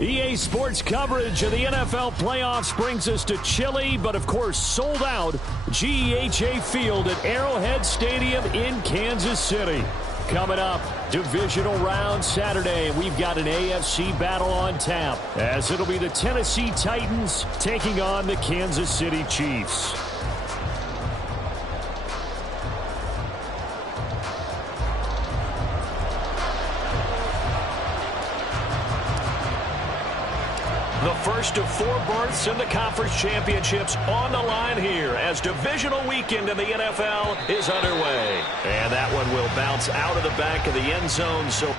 EA Sports coverage of the NFL playoffs brings us to chilly, but of course sold out GEHA Field at Arrowhead Stadium in Kansas City. Coming up, divisional round Saturday. We've got an AFC battle on tap, as it'll be the Tennessee Titans taking on the Kansas City Chiefs. The first of 4 berths in the conference championships on the line here as divisional weekend in the NFL is underway. And that one will bounce out of the back of the end zone. So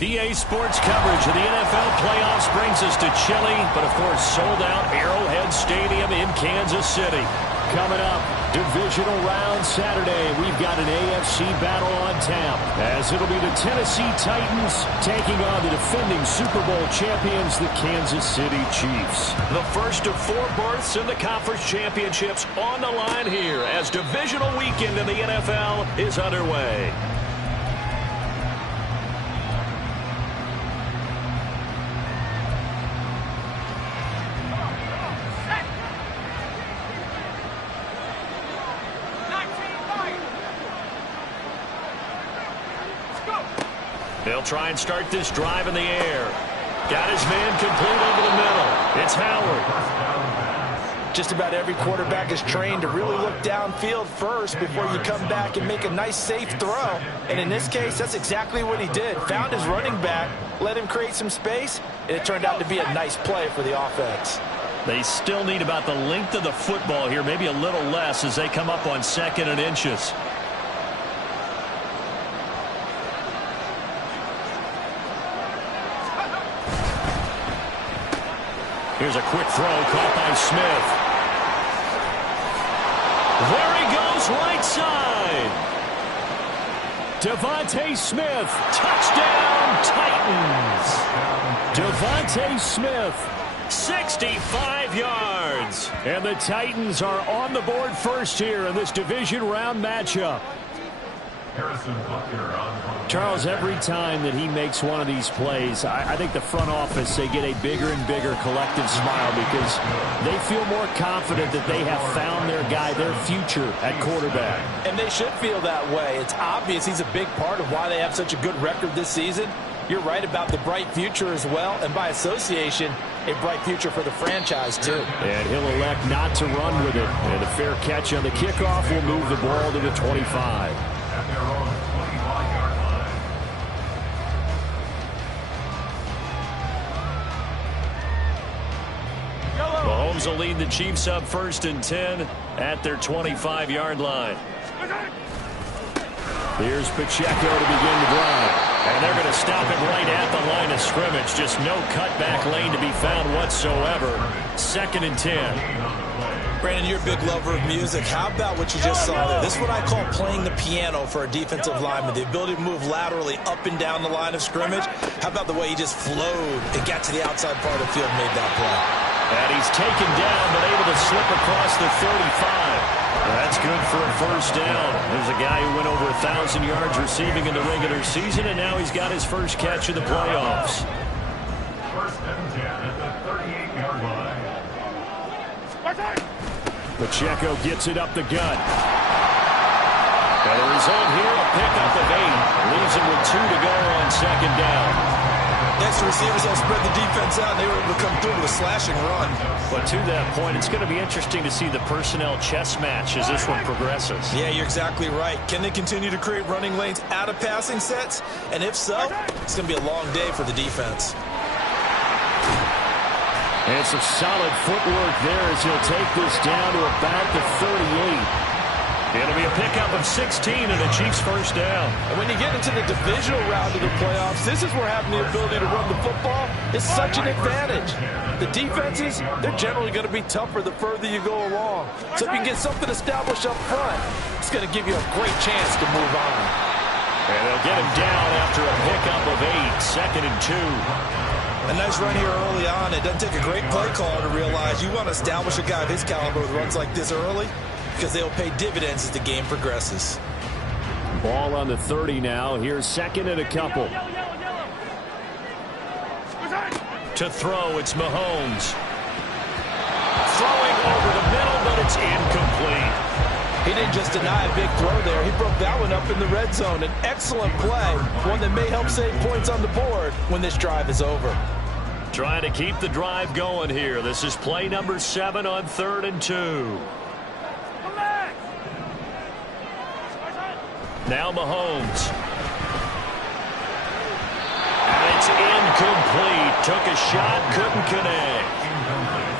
EA Sports coverage of the NFL playoffs brings us to chilly, but of course sold out Arrowhead Stadium in Kansas City. Coming up, divisional round Saturday. We've got an AFC battle on tap, as it'll be the Tennessee Titans taking on the defending Super Bowl champions, the Kansas City Chiefs. the first of 4 berths in the conference championships on the line here as divisional weekend in the NFL is underway. They'll try and start this drive in the air. Got his man complete over the middle. It's Howard. Just about every quarterback is trained to really look downfield first before you come back and make a nice, safe throw. And in this case, that's exactly what he did. Found his running back, let him create some space, and it turned out to be a nice play for the offense. They still need about the length of the football here, maybe a little less as they come up on 2nd and inches. Here's a quick throw caught by Smith. There he goes, right side. Devontae Smith, touchdown Titans. Devontae Smith, 65 yards. And the Titans are on the board first here in this division round matchup. Charles, every time that he makes one of these plays, I think the front office, they get a bigger and bigger collective smile because they feel more confident that they have found their guy, their future at quarterback. And they should feel that way. It's obvious he's a big part of why they have such a good record this season. You're right about the bright future as well, and by association, a bright future for the franchise too. And he'll elect not to run with it. And a fair catch on the kickoff will move the ball to the 25. Mahomes will lead the Chiefs up 1st and 10 at their 25-yard line. Here's Pacheco to begin the drive. And they're going to stop it right at the line of scrimmage. Just no cutback lane to be found whatsoever. 2nd and 10. Brandon, you're a big lover of music. How about what you just saw there? This is what I call playing the piano for a defensive lineman. The ability to move laterally up and down the line of scrimmage. How about the way he just flowed and got to the outside part of the field and made that play? And he's taken down, but able to slip across the 35. That's good for a first down. There's a guy who went over 1,000 yards receiving in the regular season, and now he's got his first catch in the playoffs. 1st and 10 at the 38-yard line. Pacheco gets it up the gut. And the result here, a pickup of 8. Leaves him with 2 to go on second down. Next, the receivers all spread the defense out, and they were able to come through with a slashing run. But to that point, it's going to be interesting to see the personnel chess match as this one progresses. Yeah, you're exactly right. Can they continue to create running lanes out of passing sets? And if so, it's going to be a long day for the defense. And some solid footwork there as he'll take this down to about the 38. It'll be a pickup of 16 and the Chiefs' first down. And when you get into the divisional round of the playoffs, this is where having the ability to run the football is such an advantage. The defenses, they're generally going to be tougher the further you go along. So if you can get something established up front, it's going to give you a great chance to move on. And they'll get him down after a pickup of 8, second and 2. A nice run here early on. It doesn't take a great play caller to realize you want to establish a guy of his caliber with runs like this early, because they'll pay dividends as the game progresses. Ball on the 30 now. Here's second and a couple. To throw, it's Mahomes. Throwing over the middle, but it's incomplete. He didn't just deny a big throw there. He broke that one up in the red zone. An excellent play, one that may help save points on the board when this drive is over. Trying to keep the drive going here. This is play number 7 on 3rd and 2. Now Mahomes. And it's incomplete. Took a shot, couldn't connect.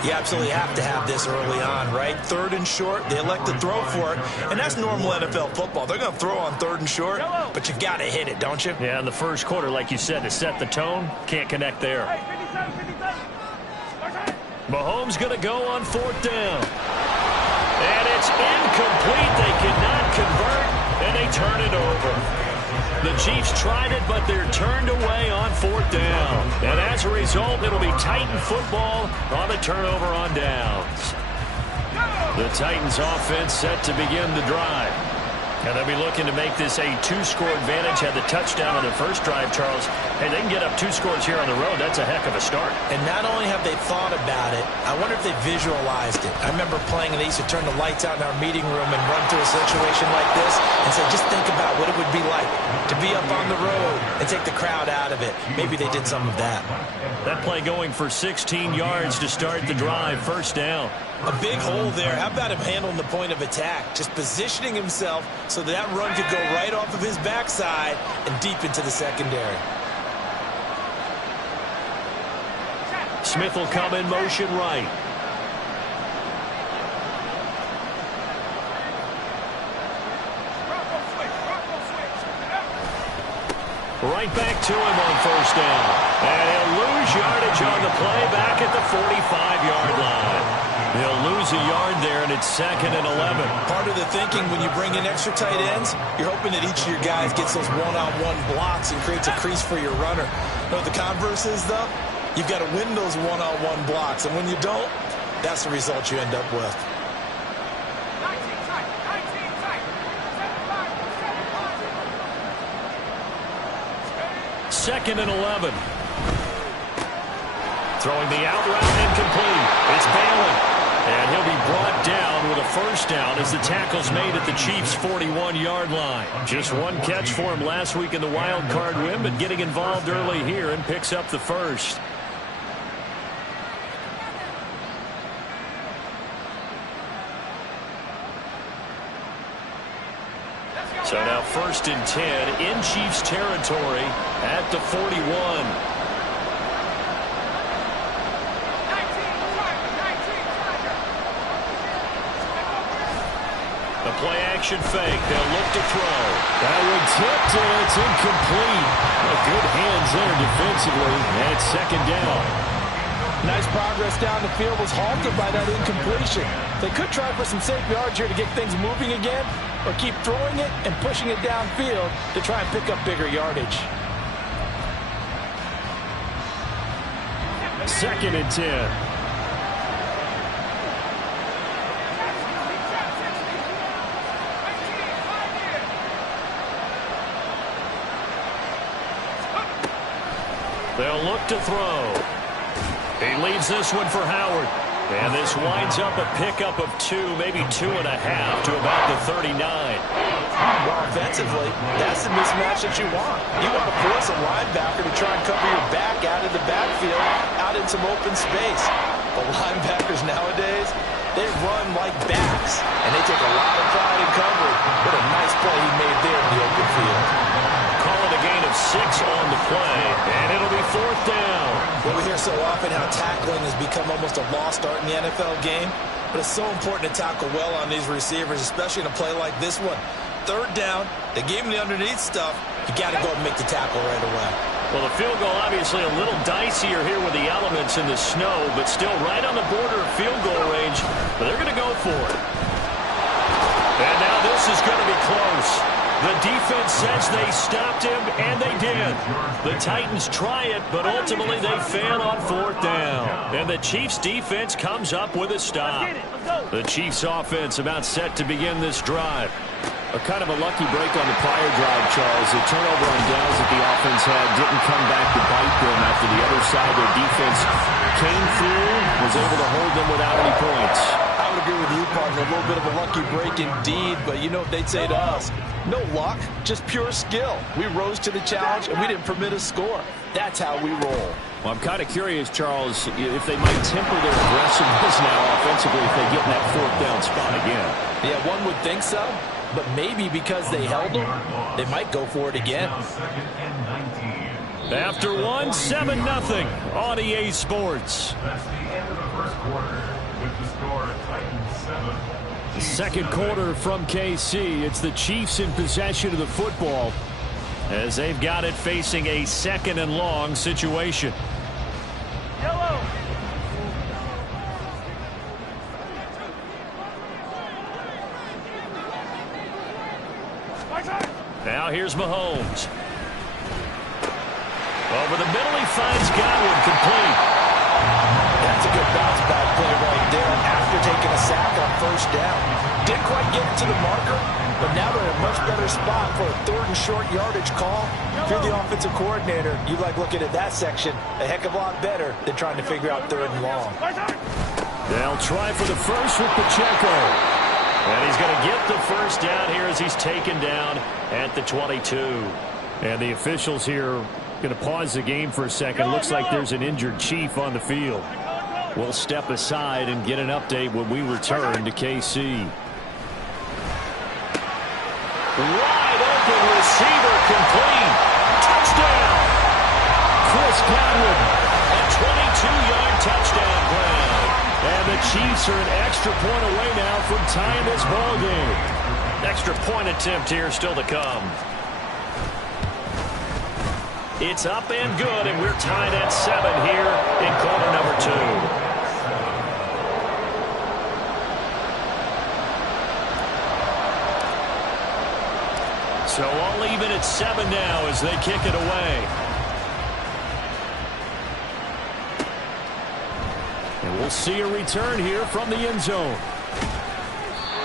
You absolutely have to have this early on, right? 3rd and short, they elect to throw for it, and that's normal NFL football. They're going to throw on 3rd and short, but you got to hit it, don't you? Yeah, in the first quarter, like you said, to set the tone, can't connect there. Mahomes going to go on 4th down. And it's incomplete. They cannot convert, and they turn it over. The Chiefs tried it, but they're turned away on 4th down. And as a result, it'll be Titan football on the turnover on downs. The Titans offense set to begin the drive. And they'll be looking to make this a 2-score advantage. Had the touchdown on their first drive, Charles. Hey, they can get up 2 scores here on the road. That's a heck of a start. And not only have they thought about it, I wonder if they visualized it. I remember playing, and they used to turn the lights out in our meeting room and run through a situation like this and say, just think about what it would be like to be up on the road and take the crowd out of it. Maybe they did some of that. That play going for 16 yards to start the drive. First down. A big hole there. How about him handling the point of attack? Just positioning himself so that run could go right off of his backside and deep into the secondary. Smith will come in motion right. Right back to him on first down. And he'll lose yardage on the play back at the 45-yard line. They'll lose a yard there, and it's 2nd and 11. Part of the thinking when you bring in extra tight ends, you're hoping that each of your guys gets those one-on-one blocks and creates a crease for your runner. You know what the converse is, though? You've got to win those one-on-one blocks, and when you don't, that's the result you end up with. Second and 11. Throwing the out route incomplete. It's Balin. And he'll be brought down with a first down as the tackle's made at the Chiefs' 41-yard line. Just one catch for him last week in the wild card win, but getting involved early here and picks up the first. So now 1st and 10 in Chiefs territory at the 41. The play action fake. They'll look to throw. That one tipped, and it's incomplete. Good hands there defensively, and it's 2nd down. Nice progress down the field was halted by that incompletion. They could try for some safe yards here to get things moving again, or keep throwing it and pushing it downfield to try and pick up bigger yardage. 2nd and 10. They'll look to throw. He leaves this one for Howard. And this winds up a pickup of 2, maybe 2.5 to about the 39. Well, offensively, that's the mismatch that you want. You want to force a linebacker to try and cover your back out of the backfield, out in some open space. The linebackers nowadays, they run like backs, and they take a lot of pride in coverage. What a nice play he made there in the open field. Call it a gain of 6 on the play, and it'll be 4th down. Well, we hear so often how tackling has become almost a lost art in the NFL game, but it's so important to tackle well on these receivers, especially in a play like this one. 3rd down, they gave him the underneath stuff. You got to go and make the tackle right away. Well, the field goal obviously a little dicier here with the elements in the snow, but still right on the border of field goal range. But they're going to go for it. And now this is going to be close. The defense says they stopped him, and they did. The Titans try it, but ultimately they fail on 4th down. And the Chiefs' defense comes up with a stop. The Chiefs' offense about set to begin this drive. A kind of a lucky break on the prior drive, Charles. The turnover on downs that the offense had didn't come back to bite them after the other side. Their defense came through, was able to hold them without any points. I would agree with you, partner. A little bit of a lucky break indeed, but you know what they'd say to us? No luck, just pure skill. We rose to the challenge, and we didn't permit a score. That's how we roll. Well, I'm kind of curious, Charles, if they might temper their aggressiveness now offensively if they get in that 4th down spot again. Yeah, one would think so. But maybe because they held them, they might go for it again. After 1, 7-0 on EA Sports. The second quarter from KC. It's the Chiefs in possession of the football as they've got it facing a 2nd and long situation. Yellow. Now here's Mahomes. Over the middle, he finds Godwin complete. That's a good bounce back play right there after taking a sack on 1st down. Didn't quite get it to the marker, but now they're in a much better spot for a 3rd and short yardage call. If you're the offensive coordinator, you like looking at that section a heck of a lot better than trying to figure out 3rd and long. They'll try for the first with Pacheco. And he's going to get the 1st down here as he's taken down at the 22. And the officials here going to pause the game for a second. Looks like there's an injured Chief on the field. We'll step aside and get an update when we return to KC. Wide open receiver complete. Touchdown. Chris Godwin. A 22-yard touchdown play. And the Chiefs are an extra point away now from tying this ball game. Extra point attempt here still to come. It's up and good, and we're tied at 7 here in quarter number 2. So all even at 7 now as they kick it away. And we'll see a return here from the end zone.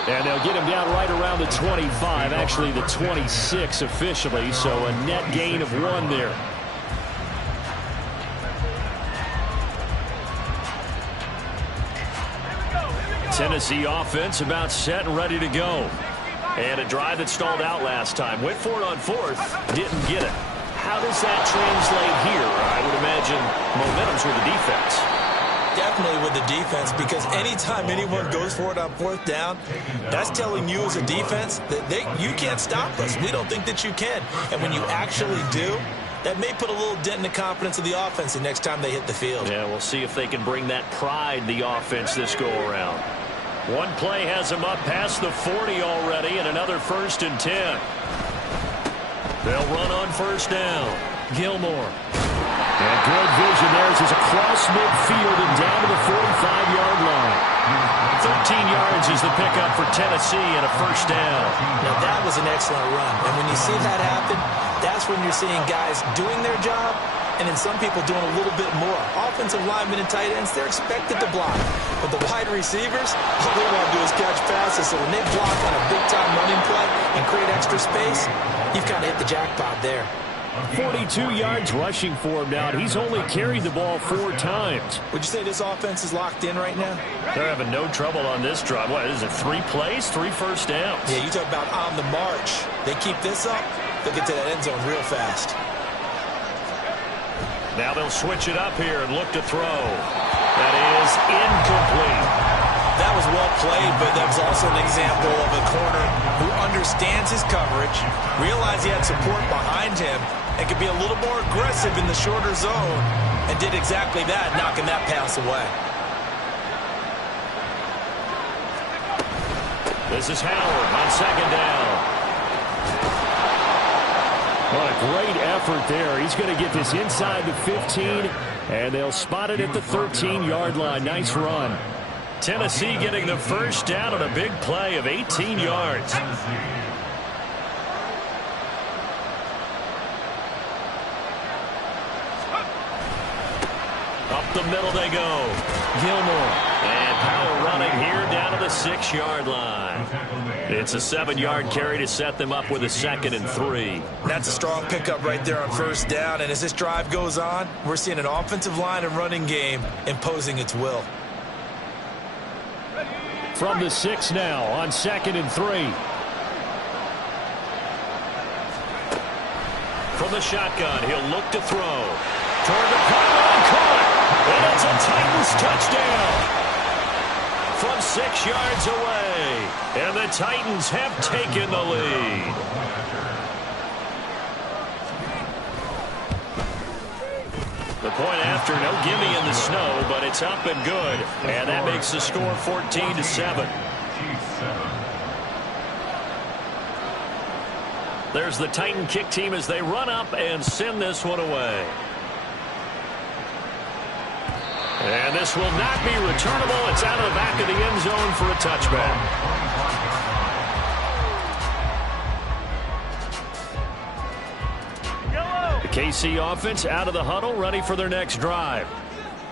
And they'll get him down right around the 25, actually the 26 officially, so a net gain of 1 there. Tennessee offense about set and ready to go. And a drive that stalled out last time. Went for it on 4th, didn't get it. How does that translate here? I would imagine momentum's with the defense. Definitely with the defense, because anytime anyone goes for it on 4th down, that's telling you as a defense that you can't stop us. We don't think that you can. And when you actually do, that may put a little dent in the confidence of the offense the next time they hit the field. Yeah, we'll see if they can bring that pride, the offense, this go-around. One play has him up past the 40 already, and another 1st and 10. They'll run on 1st down. Gilmore. And good vision there as he's across midfield and down to the 45-yard line. 13 yards is the pickup for Tennessee and a 1st down. Now that was an excellent run. And when you see that happen, that's when you're seeing guys doing their job and then some people doing a little bit more. Offensive linemen and tight ends, they're expected to block. But the wide receivers, all they want to do is catch passes. So when they block on a big-time running play and create extra space, you've kind of hit the jackpot there. 42 yards rushing for him now. He's only carried the ball 4 times. Would you say this offense is locked in right now? They're having no trouble on this drive. What is it, 3 plays, 3 first downs? Yeah, you talk about on the march. They keep this up, they'll get to that end zone real fast. Now they'll switch it up here and look to throw. That is incomplete. That was well played, but that was also an example of a corner who understands his coverage, realized he had support behind him, and could be a little more aggressive in the shorter zone, and did exactly that, knocking that pass away. This is Howard on second down. What a great effort there. He's going to get this inside the 15, and they'll spot it at the 13-yard line. Nice run. Tennessee getting the first down on a big play of 18 yards. Up the middle they go. Gilmore. And power running here down to the 6-yard line. It's a 7-yard carry to set them up with a 2nd and 3. That's a strong pickup right there on first down. And as this drive goes on, we're seeing an offensive line and running game imposing its will. From the 6 now on 2nd and 3. From the shotgun, he'll look to throw. Toward the pylon, caught. And it's a Titans touchdown. From 6 yards away. And the Titans have taken the lead. The point after, no gimme in the snow, but it's up and good. And that makes the score 14-7. There's the Titan kick team as they run up and send this one away. And this will not be returnable. It's out of the back of the end zone for a touchback. KC offense out of the huddle, ready for their next drive.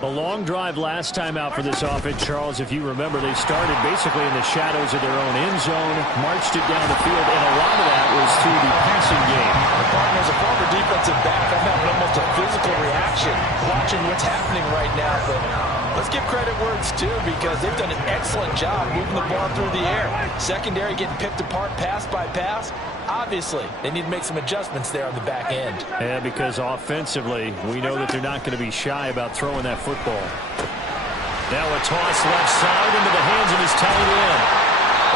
A long drive last time out for this offense, Charles. If you remember, they started basically in the shadows of their own end zone, marched it down the field, and a lot of that was through the passing game. As a former defensive back, I'm having almost a physical reaction watching what's happening right now. But let's give credit where it's due, because they've done an excellent job moving the ball through the air. Secondary getting picked apart pass by pass. Obviously, they need to make some adjustments there on the back end. Yeah, because offensively, we know that they're not going to be shy about throwing that football. Now a toss left side into the hands of his tight end.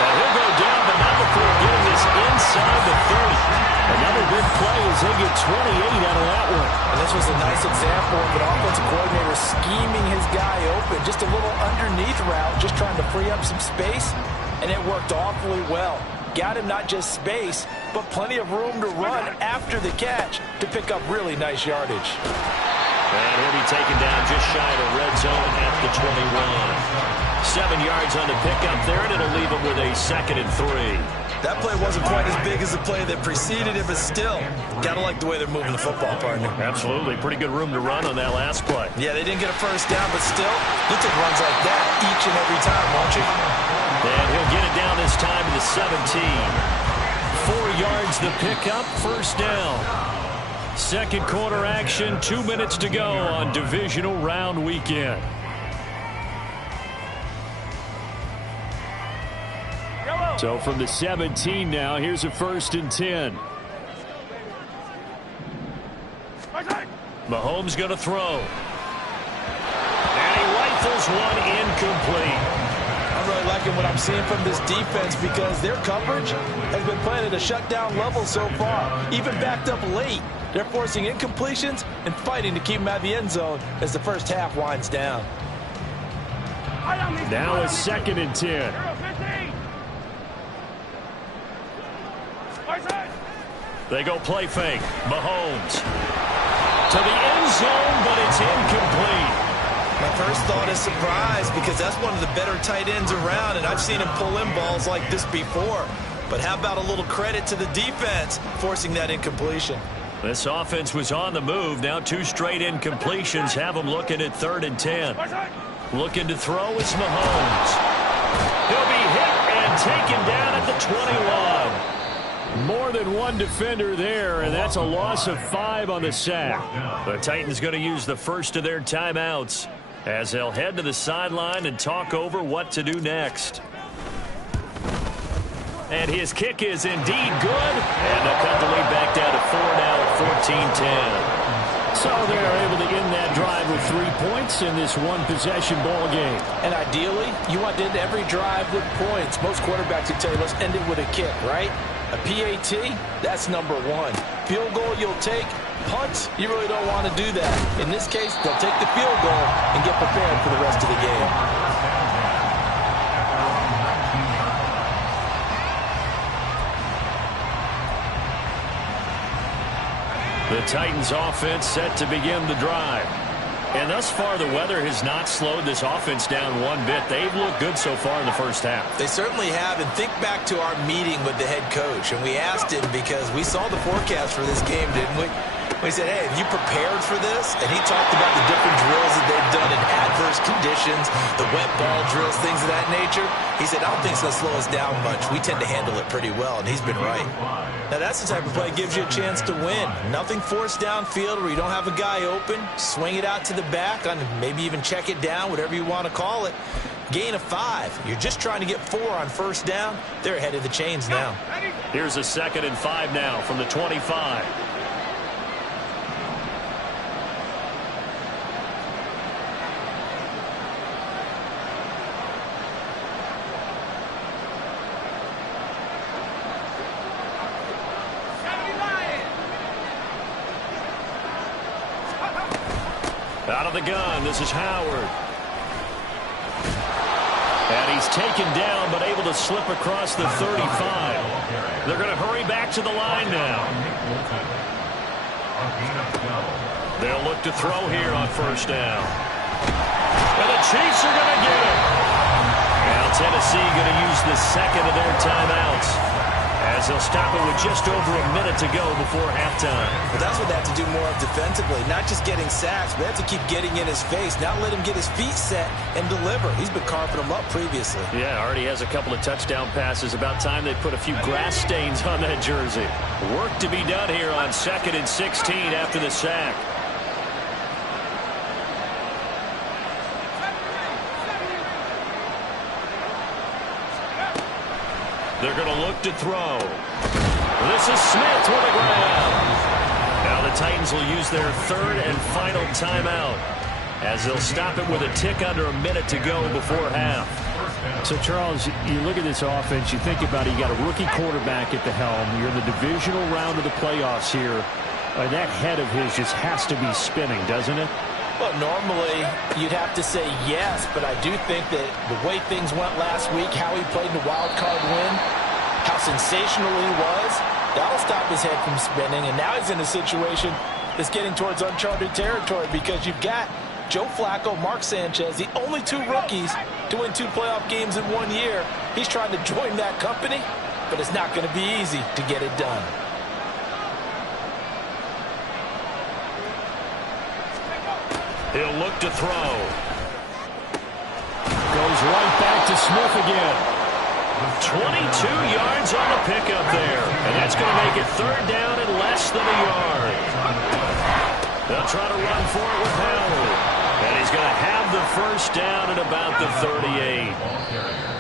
And he'll go down, but not before getting this inside the 30. Another big play as they get 28 out of that one. And this was a nice example of an offensive coordinator scheming his guy open. Just a little underneath route, just trying to free up some space, and it worked awfully well. Got him not just space, but plenty of room to run after the catch to pick up really nice yardage. And he'll be taken down just shy of the red zone at the 21. 7 yards on the pickup there, and it'll leave him with a 2nd and 3. That play wasn't quite as big as the play that preceded it, but still, gotta like the way they're moving the football, partner. Absolutely. Pretty good room to run on that last play. Yeah, they didn't get a first down, but still, you'll take runs like that each and every time, won't you? And he'll get it down this time to the 17. 4 yards the pickup, first down. Second quarter action, 2 minutes to go on divisional round weekend. So from the 17 now, here's a 1st and 10. Mahomes going to throw. And he rifles one incomplete. I'm really liking what I'm seeing from this defense, because their coverage has been playing at a shutdown level so far. Even backed up late, they're forcing incompletions and fighting to keep them out of the end zone as the first half winds down. Now a 2nd and 10. They go play fake. Mahomes to the end zone, but it's incomplete. My first thought is surprise, because that's one of the better tight ends around, and I've seen him pull in balls like this before. But how about a little credit to the defense forcing that incompletion? This offense was on the move. Now 2 straight incompletions have them looking at 3rd and 10. Looking to throw is Mahomes. He'll be hit and taken down at the 21. More than one defender there, and that's a loss of 5 on the sack. The Titans going to use the first of their timeouts as they'll head to the sideline and talk over what to do next. And his kick is indeed good. And they'll cut the lead back down to 4 now at 14-10. So they're able to end that drive with 3 points in this one-possession ball game. And ideally, you want to end every drive with points. Most quarterbacks would tell you, let's end it with a kick, right? A PAT, that's number 1. Field goal you'll take. Punts, you really don't want to do that. In this case, they'll take the field goal and get prepared for the rest of the game. The Titans offense set to begin the drive. And thus far, the weather has not slowed this offense down one bit. They've looked good so far in the first half. They certainly have. And think back to our meeting with the head coach. And we asked him because we saw the forecast for this game, didn't we? We said, hey, have you prepared for this? And he talked about the different drills that they've done in adverse conditions, the wet ball drills, things of that nature. He said, I don't think it's going to slow us down much. We tend to handle it pretty well, and he's been right. Now, that's the type of play that gives you a chance to win. Nothing forced downfield where you don't have a guy open. Swing it out to the back, on maybe even check it down, whatever you want to call it. Gain of 5. You're just trying to get 4 on first down. They're ahead of the chains now. Here's a 2nd and 5 now from the 25. Out of the gun, this is Howard. And he's taken down, but able to slip across the 35. They're going to hurry back to the line now. They'll look to throw here on first down. And the Chiefs are going to get it. Now Tennessee going to use the 2nd of their timeouts, as they'll stop it with just over a minute to go before halftime. Well, that's what they have to do more of defensively. Not just getting sacks, but they have to keep getting in his face. Not let him get his feet set and deliver. He's been carving them up previously. Yeah, already has a couple of touchdown passes. About time they put a few grass stains on that jersey. Work to be done here on 2nd and 16 after the sack. They're going to look to throw. This is Smith with a grab. Now the Titans will use their 3rd and final timeout, as they'll stop it with a tick under a minute to go before half. So, Charles, you look at this offense, you think about it, you got a rookie quarterback at the helm. You're in the divisional round of the playoffs here. That head of his just has to be spinning, doesn't it? Well, normally you'd have to say yes, but I do think that the way things went last week, how he played in the wild card win, how sensational he was, that'll stop his head from spinning. And now he's in a situation that's getting towards uncharted territory, because you've got Joe Flacco, Mark Sanchez, the only 2 rookies to win 2 playoff games in 1 year. He's trying to join that company, but it's not going to be easy to get it done. He'll look to throw. Goes right back to Smith again. 22 yards on the pickup there. And that's going to make it 3rd down and less than a yard. They'll try to run for it with Howard. And he's going to have the first down at about the 38.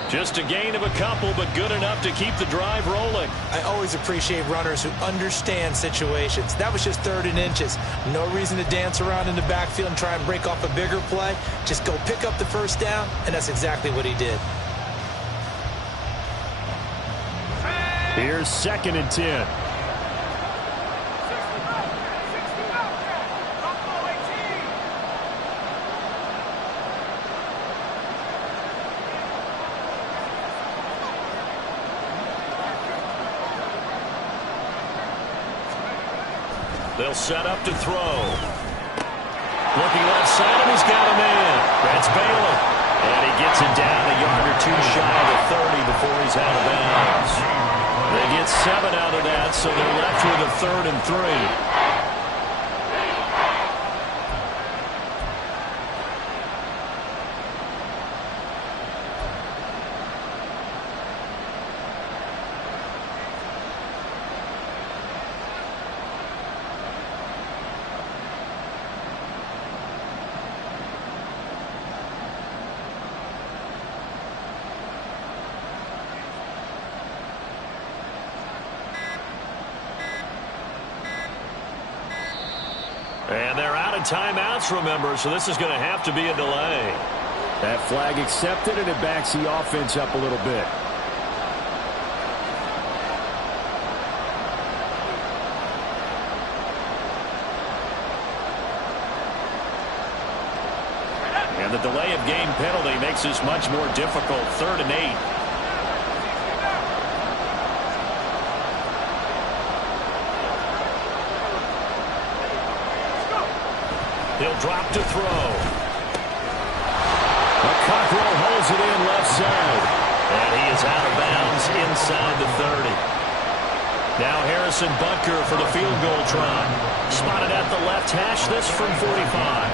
Just a gain of a couple, but good enough to keep the drive rolling. I always appreciate runners who understand situations. That was just 3rd and inches. No reason to dance around in the backfield and try and break off a bigger play. Just go pick up the first down, and that's exactly what he did. Here's 2nd and 10. They'll set up to throw. Looking left side, and he's got a man. That's Baylor. And he gets it down a yard or 2 shy of the 30 before he's out of bounds. They get 7 out of that, so they're left with a 3rd and 3. And they're out of timeouts, remember, so this is going to have to be a delay. That flag accepted, and it backs the offense up a little bit. And the delay of game penalty makes this much more difficult. 3rd and 8. He'll drop to throw. Cockrell holds it in left side. And he is out of bounds inside the 30. Now Harrison Butker for the field goal try. Spotted at the left hash, this from 45.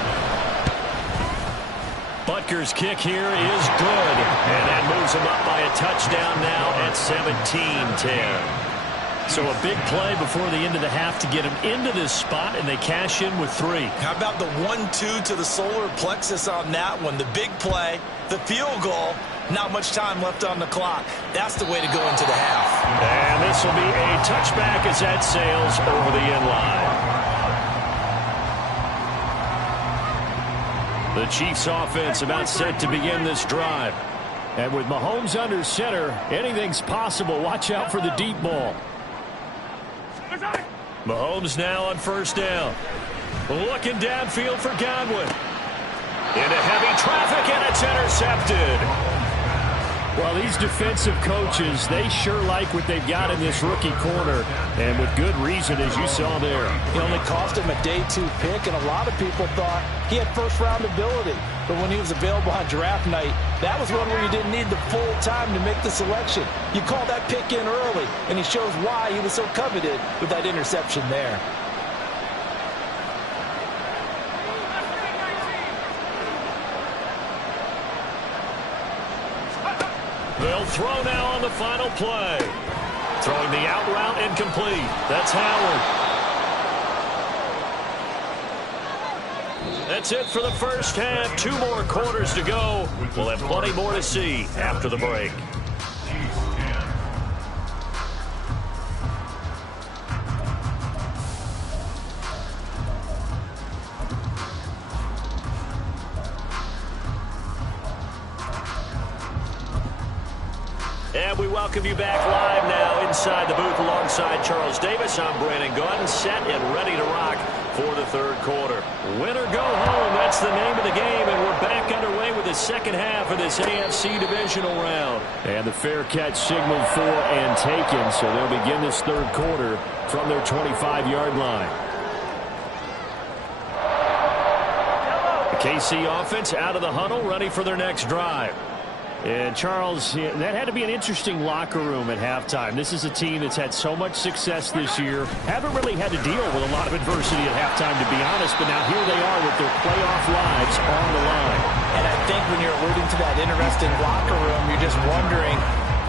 Butker's kick here is good. And that moves him up by a touchdown now at 17-10. So a big play before the end of the half to get him into this spot, and they cash in with 3. How about the 1-2 to the solar plexus on that one? The big play, the field goal, not much time left on the clock. That's the way to go into the half. And this will be a touchback as that sails over the end line. The Chiefs offense about set to begin this drive. And with Mahomes under center, anything's possible. Watch out for the deep ball. Mahomes now on 1st down. Looking downfield for Godwin. Into heavy traffic, and it's intercepted. Well, these defensive coaches, they sure like what they've got in this rookie corner, and with good reason, as you saw there. It only cost him a day 2 pick, and a lot of people thought he had first-round ability. But when he was available on draft night, that was one where you didn't need the full time to make the selection. You call that pick in early, and he shows why he was so coveted with that interception there. They'll throw now on the final play. Throwing the out route incomplete. That's Howard. That's it for the first half. 2 more quarters to go. We'll have plenty more to see after the break. And we welcome you back live now inside the booth alongside Charles Davis. I'm Brandon Gordon, set and ready to rock for the 3rd quarter. Win or go home, that's the name of the game, and we're back underway with the second half of this AFC divisional round. And the fair catch signaled for and taken, so they'll begin this 3rd quarter from their 25-yard line. The KC offense out of the huddle, ready for their next drive. And, Charles, that had to be an interesting locker room at halftime. This is a team that's had so much success this year. Haven't really had to deal with a lot of adversity at halftime, to be honest. But now here they are with their playoff lives on the line. And I think when you're alluding to that interesting locker room, you're just wondering,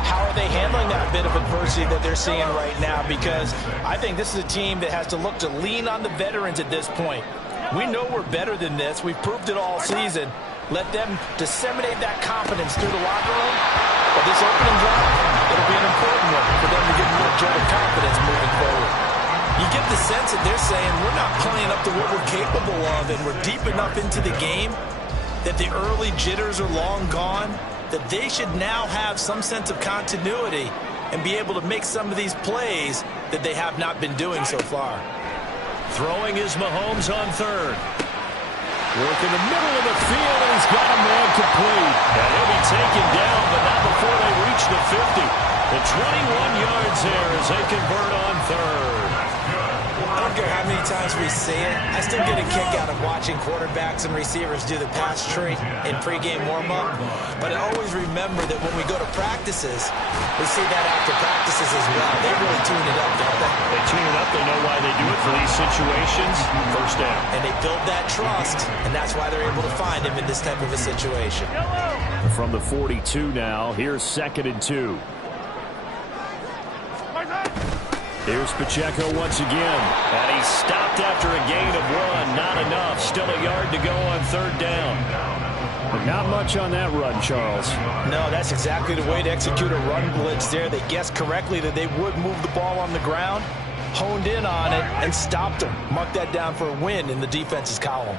how are they handling that bit of adversity that they're seeing right now? Because I think this is a team that has to look to lean on the veterans at this point. We know we're better than this. We've proved it all season. Let them disseminate that confidence through the locker room. But this opening drive, it'll be an important one for them to get more jolt of confidence moving forward. You get the sense that they're saying we're not playing up to what we're capable of, and we're deep enough into the game that the early jitters are long gone, that they should now have some sense of continuity and be able to make some of these plays that they have not been doing so far. Throwing is Mahomes on 3rd. Work in the middle of the field, and he's got a man complete. And he'll be taken down, but not before they reach the 50. The 21 yards there as they convert on 3rd. I don't care how many times we see it. I still get a kick out of watching quarterbacks and receivers do the pass tree in pregame warm-up. But I always remember that when we go to practices, we see that after practices as well. They really tune it up, don't they? They tune it up. They know why they do it for these situations. 1st down. And they build that trust, and that's why they're able to find him in this type of a situation. From the 42 now, here's 2nd and 2. Here's Pacheco once again. And he stopped after a gain of 1. Not enough. Still a yard to go on 3rd down. But not much on that run, Charles. No, that's exactly the way to execute a run blitz there. They guessed correctly that they would move the ball on the ground. honed in on it and stopped him. Mark that down for a win in the defense's column.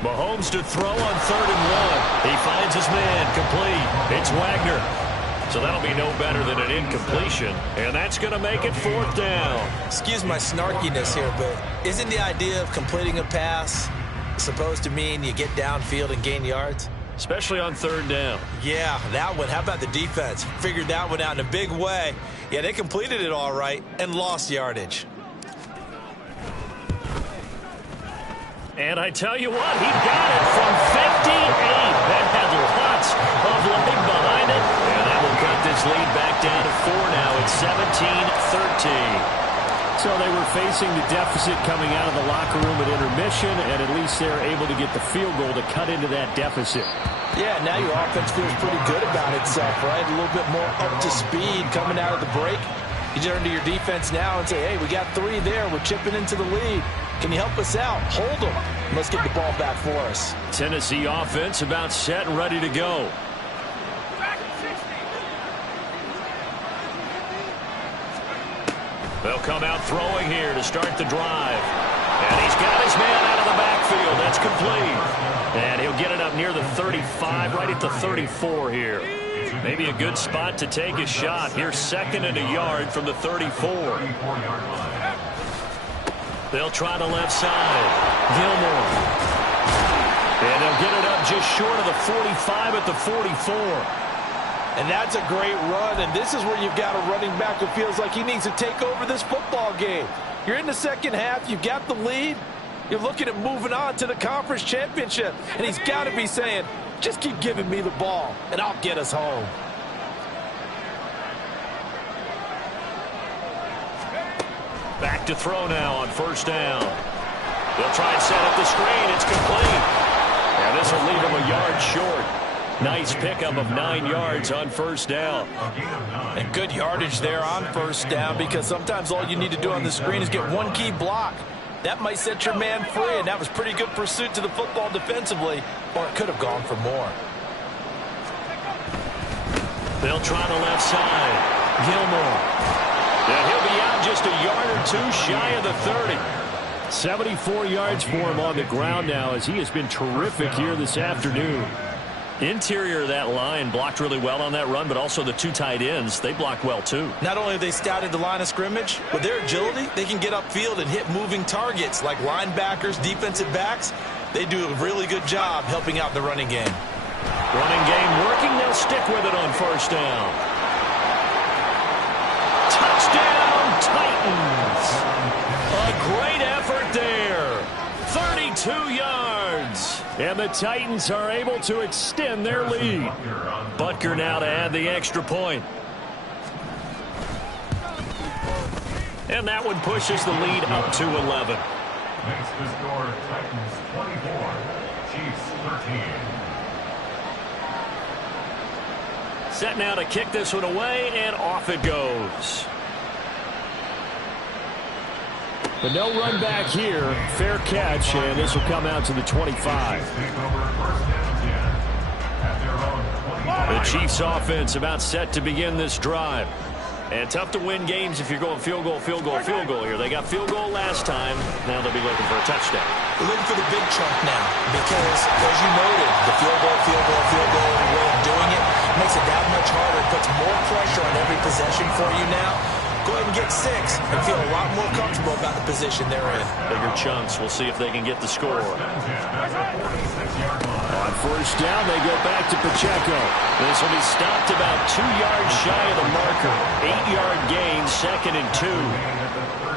Mahomes to throw on 3rd and 1. He finds his man, complete. It's Wagner. So that'll be no better than an incompletion, and that's going to make it 4th down. Excuse my snarkiness here, but isn't the idea of completing a pass supposed to mean you get downfield and gain yards? Especially on 3rd down. Yeah, that one. How about the defense? Figured that one out in a big way. Yeah, they completed it all right and lost yardage. And I tell you what, he got it from 58. That had lots of leg behind it. And that will cut this lead back down to 4 now. It's 17-13. So they were facing the deficit coming out of the locker room at intermission, and at least they're able to get the field goal to cut into that deficit. Yeah, now your offense feels pretty good about itself, right? A little bit more up to speed coming out of the break. You turn to your defense now and say, hey, we got 3 there. We're chipping into the lead. Can you help us out? Hold them. Let's get the ball back for us. Tennessee offense about set and ready to go. They'll come out throwing here to start the drive. And he's got his man out of the backfield. That's complete. And he'll get it up near the 35, right at the 34 here. Maybe a good spot to take a shot. Here's 2nd and a yard from the 34. They'll try the left side. Gilmore. And they'll get it up just short of the 45 at the 44. And that's a great run, and this is where you've got a running back who feels like he needs to take over this football game. You're in the second half, you've got the lead, you're looking at moving on to the conference championship, and he's got to be saying, just keep giving me the ball, and I'll get us home. Back to throw now on 1st down. They'll try and set up the screen. It's complete. And this will leave him a yard short. Nice pickup of 9 yards on 1st down. And good yardage there on 1st down, because sometimes all you need to do on the screen is get one key block. That might set your man free, and that was pretty good pursuit to the football defensively, or it could have gone for more. They'll try the left side. Gilmore. And he'll be out just a yard or 2 shy of the 30. 74 yards for him on the ground now, as he has been terrific here this afternoon. Interior of that line blocked really well on that run, but also the 2 tight ends, they blocked well too. Not only have they scouted the line of scrimmage, with their agility, they can get upfield and hit moving targets like linebackers, defensive backs. They do a really good job helping out the running game. Running game working, they'll stick with it on 1st down. Touchdown, Titans! A great effort there. 32 yards. And the Titans are able to extend their lead. Butker now to add the extra point. And that one pushes the lead up to 11. Makes the score Titans 24, Chiefs 13. Set now to kick this one away, and off it goes. But no run back here. Fair catch, and this will come out to the 25. The Chiefs offense about set to begin this drive. And tough to win games if you're going field goal, field goal, field goal here. They got field goal last time. Now they'll be looking for a touchdown. We're looking for the big chunk now because, as you noted, the field goal way of doing it makes it that much harder. It puts more pressure on every possession for you now. Go ahead and get 6 and feel a lot more comfortable about the position they're in. Bigger chunks. We'll see if they can get the score. On 1st down, they go back to Pacheco. This will be stopped about 2 yards shy of the marker. 8-yard gain, 2nd and 2.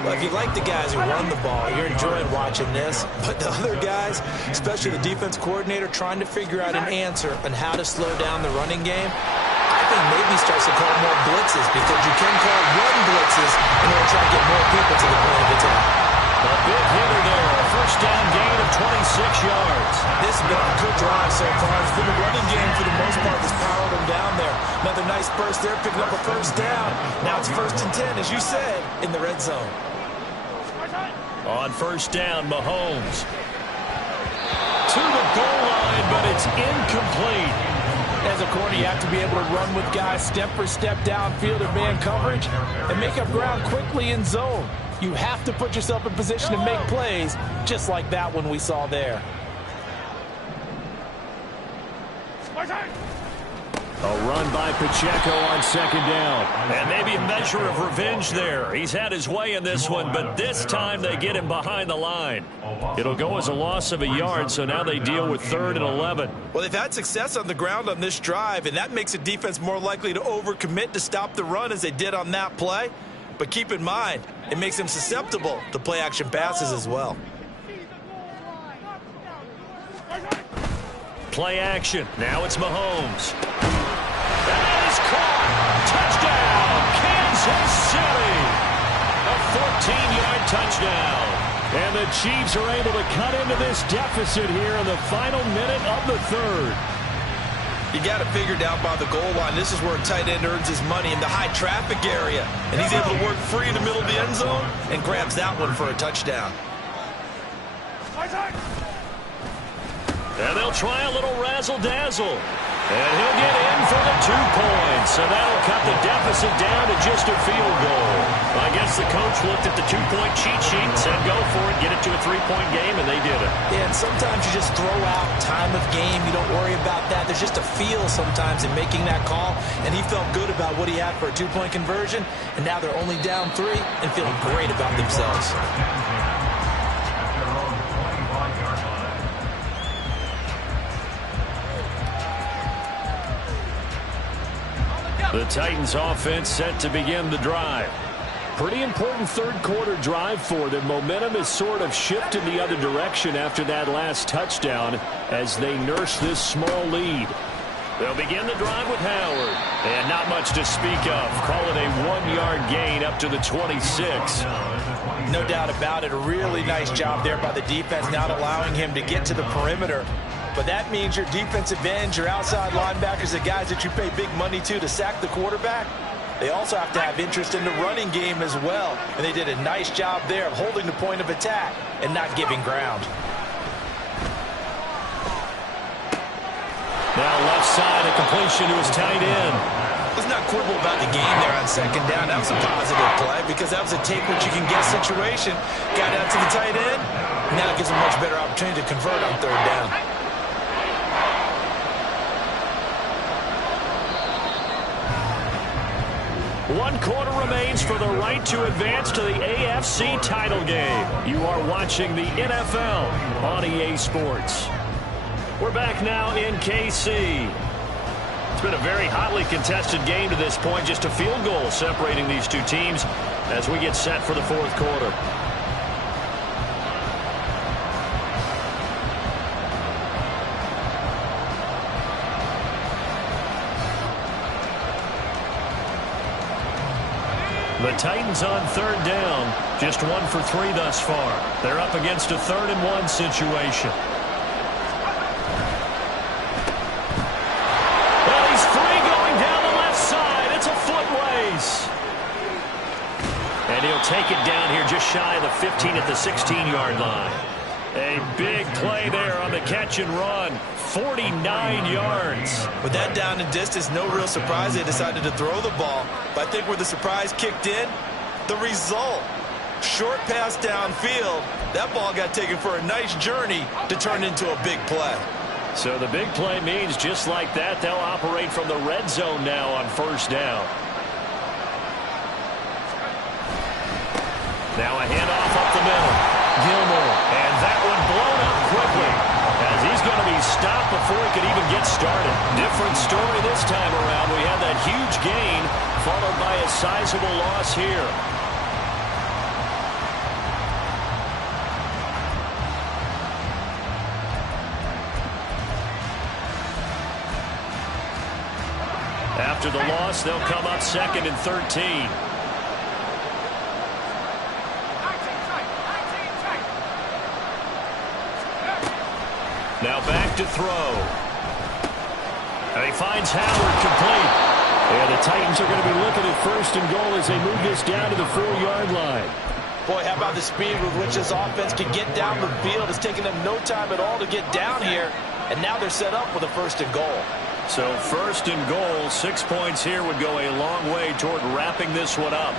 Well, if you like the guys who run the ball, you're enjoying watching this. But the other guys, especially the defense coordinator, trying to figure out an answer on how to slow down the running game, I think maybe starts to call more blitzes, because you can call run blitzes in order to try to get more people to the point of attack. A big hitter there. A 1st down gain of 26 yards. This has been a good drive so far. It's been a running game for the most part that's powered them down there. Another nice burst there, picking up a 1st down. Now it's 1st and 10, as you said, in the red zone. On 1st down, Mahomes. To the goal line, but it's incomplete. As a corner, you have to be able to run with guys step for step downfield in man coverage and make up ground quickly in zone. You have to put yourself in position to make plays, just like that one we saw there. A run by Pacheco on second down. And maybe a measure of revenge there. He's had his way in this one, but this time they get him behind the line. It'll go as a loss of a yard, so now they deal with 3rd and 11. Well, they've had success on the ground on this drive, and that makes a defense more likely to overcommit to stop the run as they did on that play. But keep in mind, it makes them susceptible to play-action passes as well. Play action. Now it's Mahomes. That is caught. Touchdown, Kansas City. A 14-yard touchdown. And the Chiefs are able to cut into this deficit here in the final minute of the 3rd. You got to figure down by the goal line. This is where a tight end earns his money, in the high traffic area. And he's able to work free in the middle of the end zone and grabs that one for a touchdown. And they'll try a little razzle-dazzle. And he'll get in for the 2 points. So that'll cut the deficit down to just a field goal. I guess the coach looked at the 2-point cheat sheet and said, go for it, get it to a 3-point game, and they did it. Yeah, and sometimes you just throw out time of game. You don't worry about that. There's just a feel sometimes in making that call. And he felt good about what he had for a 2-point conversion. And now they're only down 3 and feeling great about themselves. The Titans offense set to begin the drive. Pretty important 3rd quarter drive for them. Momentum has sort of shifted the other direction after that last touchdown as they nurse this small lead. They'll begin the drive with Howard. And not much to speak of. Call it a 1-yard gain up to the 26. No doubt about it. A really nice job there by the defense, not allowing him to get to the perimeter. But that means your defensive ends, your outside linebackers, the guys that you pay big money to sack the quarterback, they also have to have interest in the running game as well. And they did a nice job there of holding the point of attack and not giving ground. Now left side, a completion to his tight end. Let's not quibble about the game there on second down. That was a positive play because that was a take what you can get situation. Got out to the tight end. Now it gives them a much better opportunity to convert on 3rd down. One quarter remains for the right to advance to the AFC title game. You are watching the NFL on EA Sports. We're back now in KC. It's been a very hotly contested game to this point. Just a field goal separating these two teams as we get set for the 4th quarter. The Titans on 3rd down, just 1 for 3 thus far. They're up against a 3rd and 1 situation. Well, he's free going down the left side. It's a foot race. And he'll take it down here just shy of the 15 at the 16-yard line. A big play there on the catch and run. 49 yards. With that down and distance, no real surprise they decided to throw the ball. But I think where the surprise kicked in, the result. Short pass downfield. That ball got taken for a nice journey to turn into a big play. So the big play means just like that, they'll operate from the red zone now on 1st down. Now a handoff up the middle. Gilmore. And that one blown up quickly as he's going to be stopped before he could even get started. Different story this time around. We had that huge gain followed by a sizable loss here. After the loss, they'll come up 2nd and 13. Now back to throw. And he finds Howard complete. And the Titans are going to be looking at 1st and goal as they move this down to the 4-yard line. Boy, how about the speed with which this offense can get down the field? It's taken them no time at all to get down here. And now they're set up with a 1st and goal. So first and goal, 6 points here would go a long way toward wrapping this one up.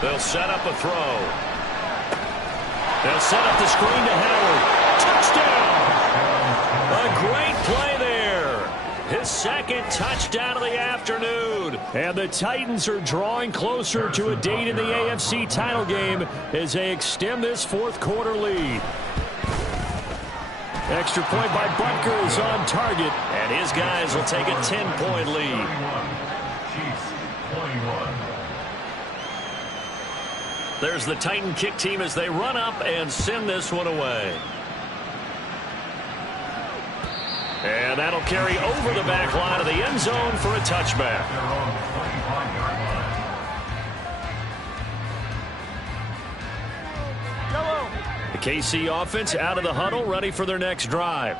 They'll set up a throw. They'll set up the screen to Howard. Touchdown! A great play there. His second touchdown of the afternoon. And the Titans are drawing closer to a date in the AFC title game as they extend this fourth quarter lead. Extra point by Butker is on target. And his guys will take a 10-point lead. Chiefs 21. There's the Titan kick team as they run up and send this one away. And that'll carry over the back line of the end zone for a touchback. Their own 25-yard line. The KC offense out of the huddle, ready for their next drive.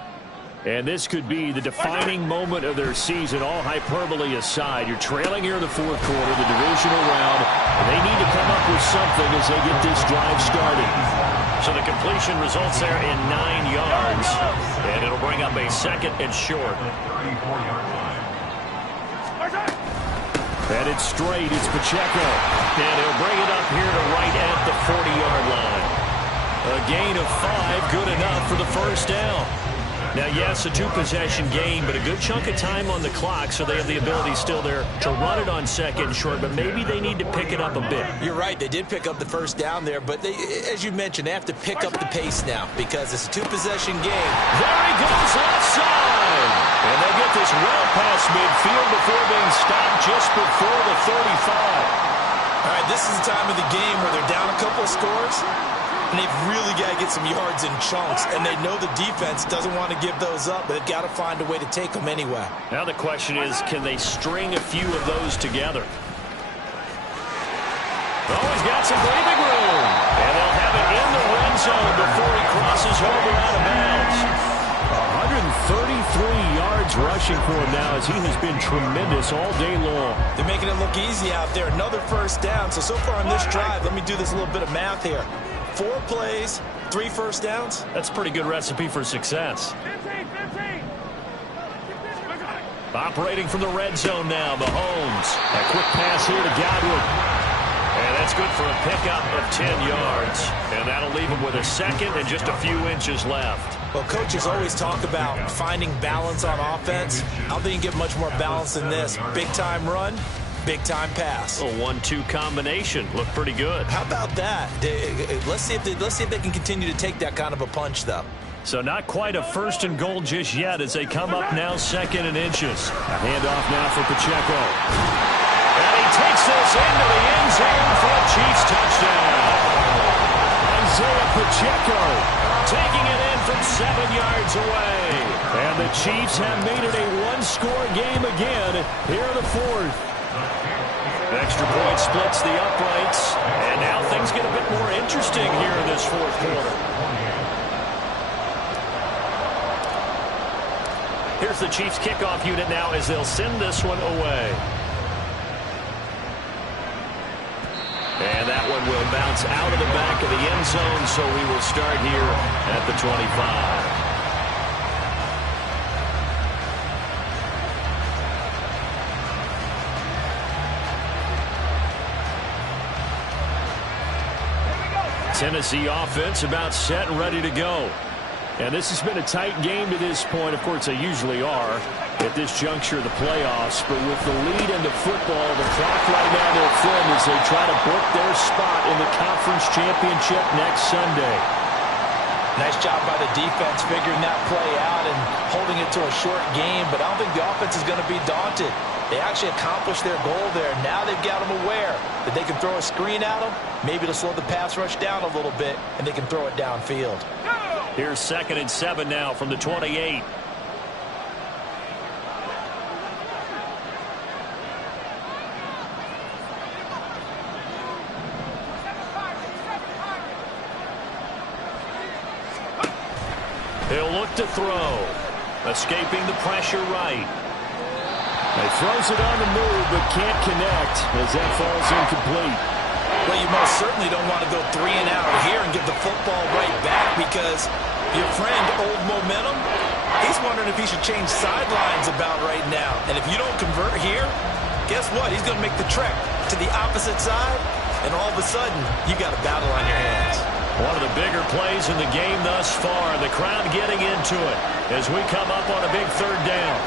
And this could be the defining moment of their season, all hyperbole aside. You're trailing here in the fourth quarter, the divisional round. And they need to come up with something as they get this drive started. So the completion results there in 9 yards. And it'll bring up a second and short. The 34-yard line. And it's straight. It's Pacheco. And he'll bring it up here to right at the 40-yard line. A gain of 5, good enough for the first down. Now, yes, a two-possession game, but a good chunk of time on the clock, so they have the ability still there to run it on second and short, but maybe they need to pick it up a bit. You're right. They did pick up the first down there, but they, as you mentioned, they have to pick up the pace now because it's a two-possession game. There he goes left side. And they get this well past midfield before being stopped just before the 35. All right, this is the time of the game where they're down a couple of scores, and they've really got to get some yards in chunks, and they know the defense doesn't want to give those up, but they've got to find a way to take them anyway. Now the question is, can they string a few of those together? Oh, he's got some breathing room. And they'll have it in the red zone before he crosses over out of bounds. 133 yards rushing for him now as he has been tremendous all day long. They're making it look easy out there. Another first down. So far on this drive, let me do this little bit of math here. 4 plays, 3 first downs. That's a pretty good recipe for success. 15. Operating from the red zone now, Mahomes. A quick pass here to Godwin. And that's good for a pickup of 10 yards. And that'll leave him with a second and just a few inches left. Well, coaches always talk about finding balance on offense. I don't think you can get much more balance than this. Big-time run, big-time pass. A 1-2 combination. Looked pretty good. How about that? Let's see if they can continue to take that kind of a punch, though. So not quite a first and goal just yet as they come up now second and inches. A handoff now for Pacheco. And he takes this into the end zone for a Chiefs touchdown. Isaiah Pacheco taking it in from 7 yards away. And the Chiefs have made it a one-score game again here in the fourth. Extra point splits the uprights. And now things get a bit more interesting here in this fourth quarter. Here's the Chiefs kickoff unit now as they'll send this one away. And that one will bounce out of the back of the end zone, so we will start here at the 25. Tennessee offense about set and ready to go. And this has been a tight game to this point. Of course, they usually are at this juncture of the playoffs. But with the lead in the football, the clock right now their friend as they try to book their spot in the conference championship next Sunday. Nice job by the defense figuring that play out and holding it to a short game. But I don't think the offense is going to be daunted. They actually accomplished their goal there. Now they've got them aware that they can throw a screen at them. Maybe to slow the pass rush down a little bit, and they can throw it downfield. Here's 2nd and 7 now from the 28. He'll look to throw. Escaping the pressure right. He throws it on the move, but can't connect as that falls incomplete. Well, you most certainly don't want to go 3 and out here and give the football right back because your friend, old momentum, He's wondering if he should change sidelines about right now. And if you don't convert here, guess what? He's going to make the trek to the opposite side, and all of a sudden, you got a battle on your hands. One of the bigger plays in the game thus far. The crowd getting into it as we come up on a big third down.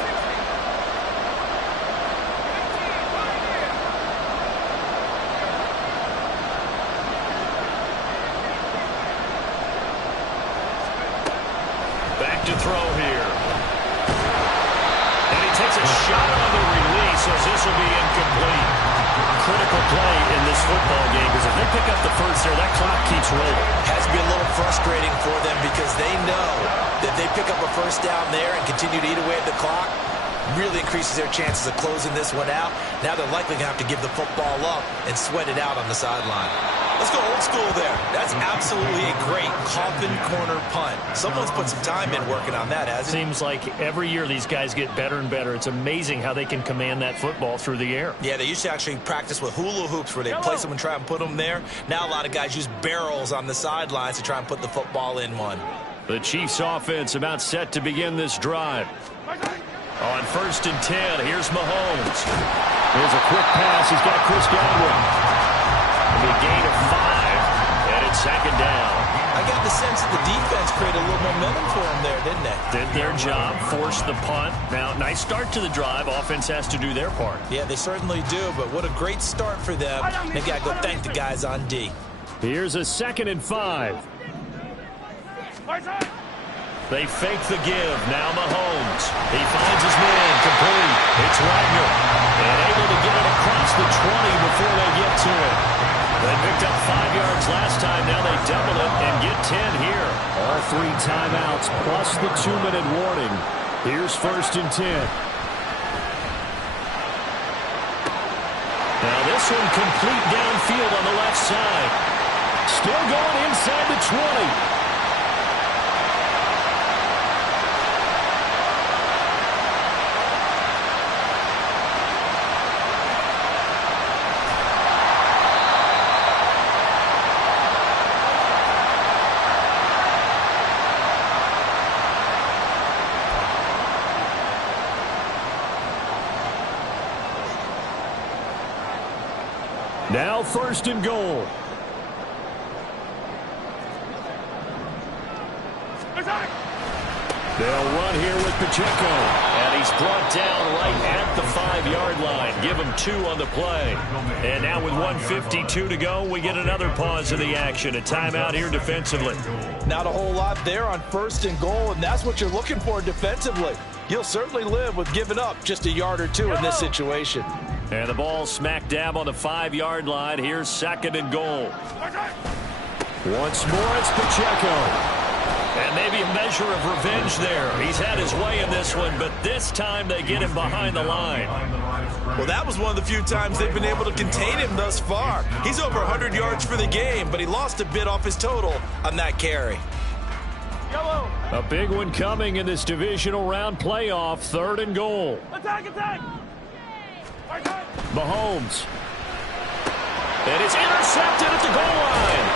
Back to throw here. And he takes a shot on the release as this will be incomplete. Critical play in this football game because if they pick up the first there, that clock keeps rolling. Has to be a little frustrating for them because they know that they pick up a first down there and continue to eat away at the clock, really increases their chances of closing this one out. Now they're likely going to have to give the football up and sweat it out on the sideline. Let's go old school there. That's absolutely a great coffin corner punt. Someone's put some time in working on that, hasn't it? Seems like every year these guys get better and better. It's amazing how they can command that football through the air. Yeah, they used to actually practice with hula hoops where they place them and try and put them there. Now a lot of guys use barrels on the sidelines to try and put the football in one. The Chiefs offense about set to begin this drive. On 1st and 10, here's Mahomes. Here's a quick pass. He's got Chris Godwin. It'll be a gain of 5, and it's 2nd down. I got the sense that the defense created a little momentum for them there, didn't they? Did their job, forced the punt. Now, nice start to the drive. Offense has to do their part. Yeah, they certainly do, but what a great start for them. They got to go thank the guys on D. Here's a 2nd and 5. They fake the give. Now Mahomes. He finds his man. Complete. It's Wagner. And able to get it across the 20 before they get to it. They picked up 5 yards last time. Now they double it and get 10 here. All 3 timeouts plus the 2-minute warning. Here's 1st and 10. Now this one complete downfield on the left side. Still going inside the 20. Now 1st and goal. They'll run here with Pacheco. And he's brought down right at the 5-yard line. Give him 2 on the play. And now with 1:52 to go, we get another pause of the action. A timeout here defensively. Not a whole lot there on 1st and goal, and that's what you're looking for defensively. You'll certainly live with giving up just a yard or 2 in this situation. And the ball smack dab on the 5-yard line. Here's 2nd and goal. Once more, it's Pacheco. And maybe a measure of revenge there. He's had his way in this one, but this time they get him behind the line. Well, that was one of the few times they've been able to contain him thus far. He's over 100 yards for the game, but he lost a bit off his total on that carry. Yellow. A big one coming in this divisional round playoff. 3rd and goal. Attack, attack. Mahomes. And it's intercepted at the goal line.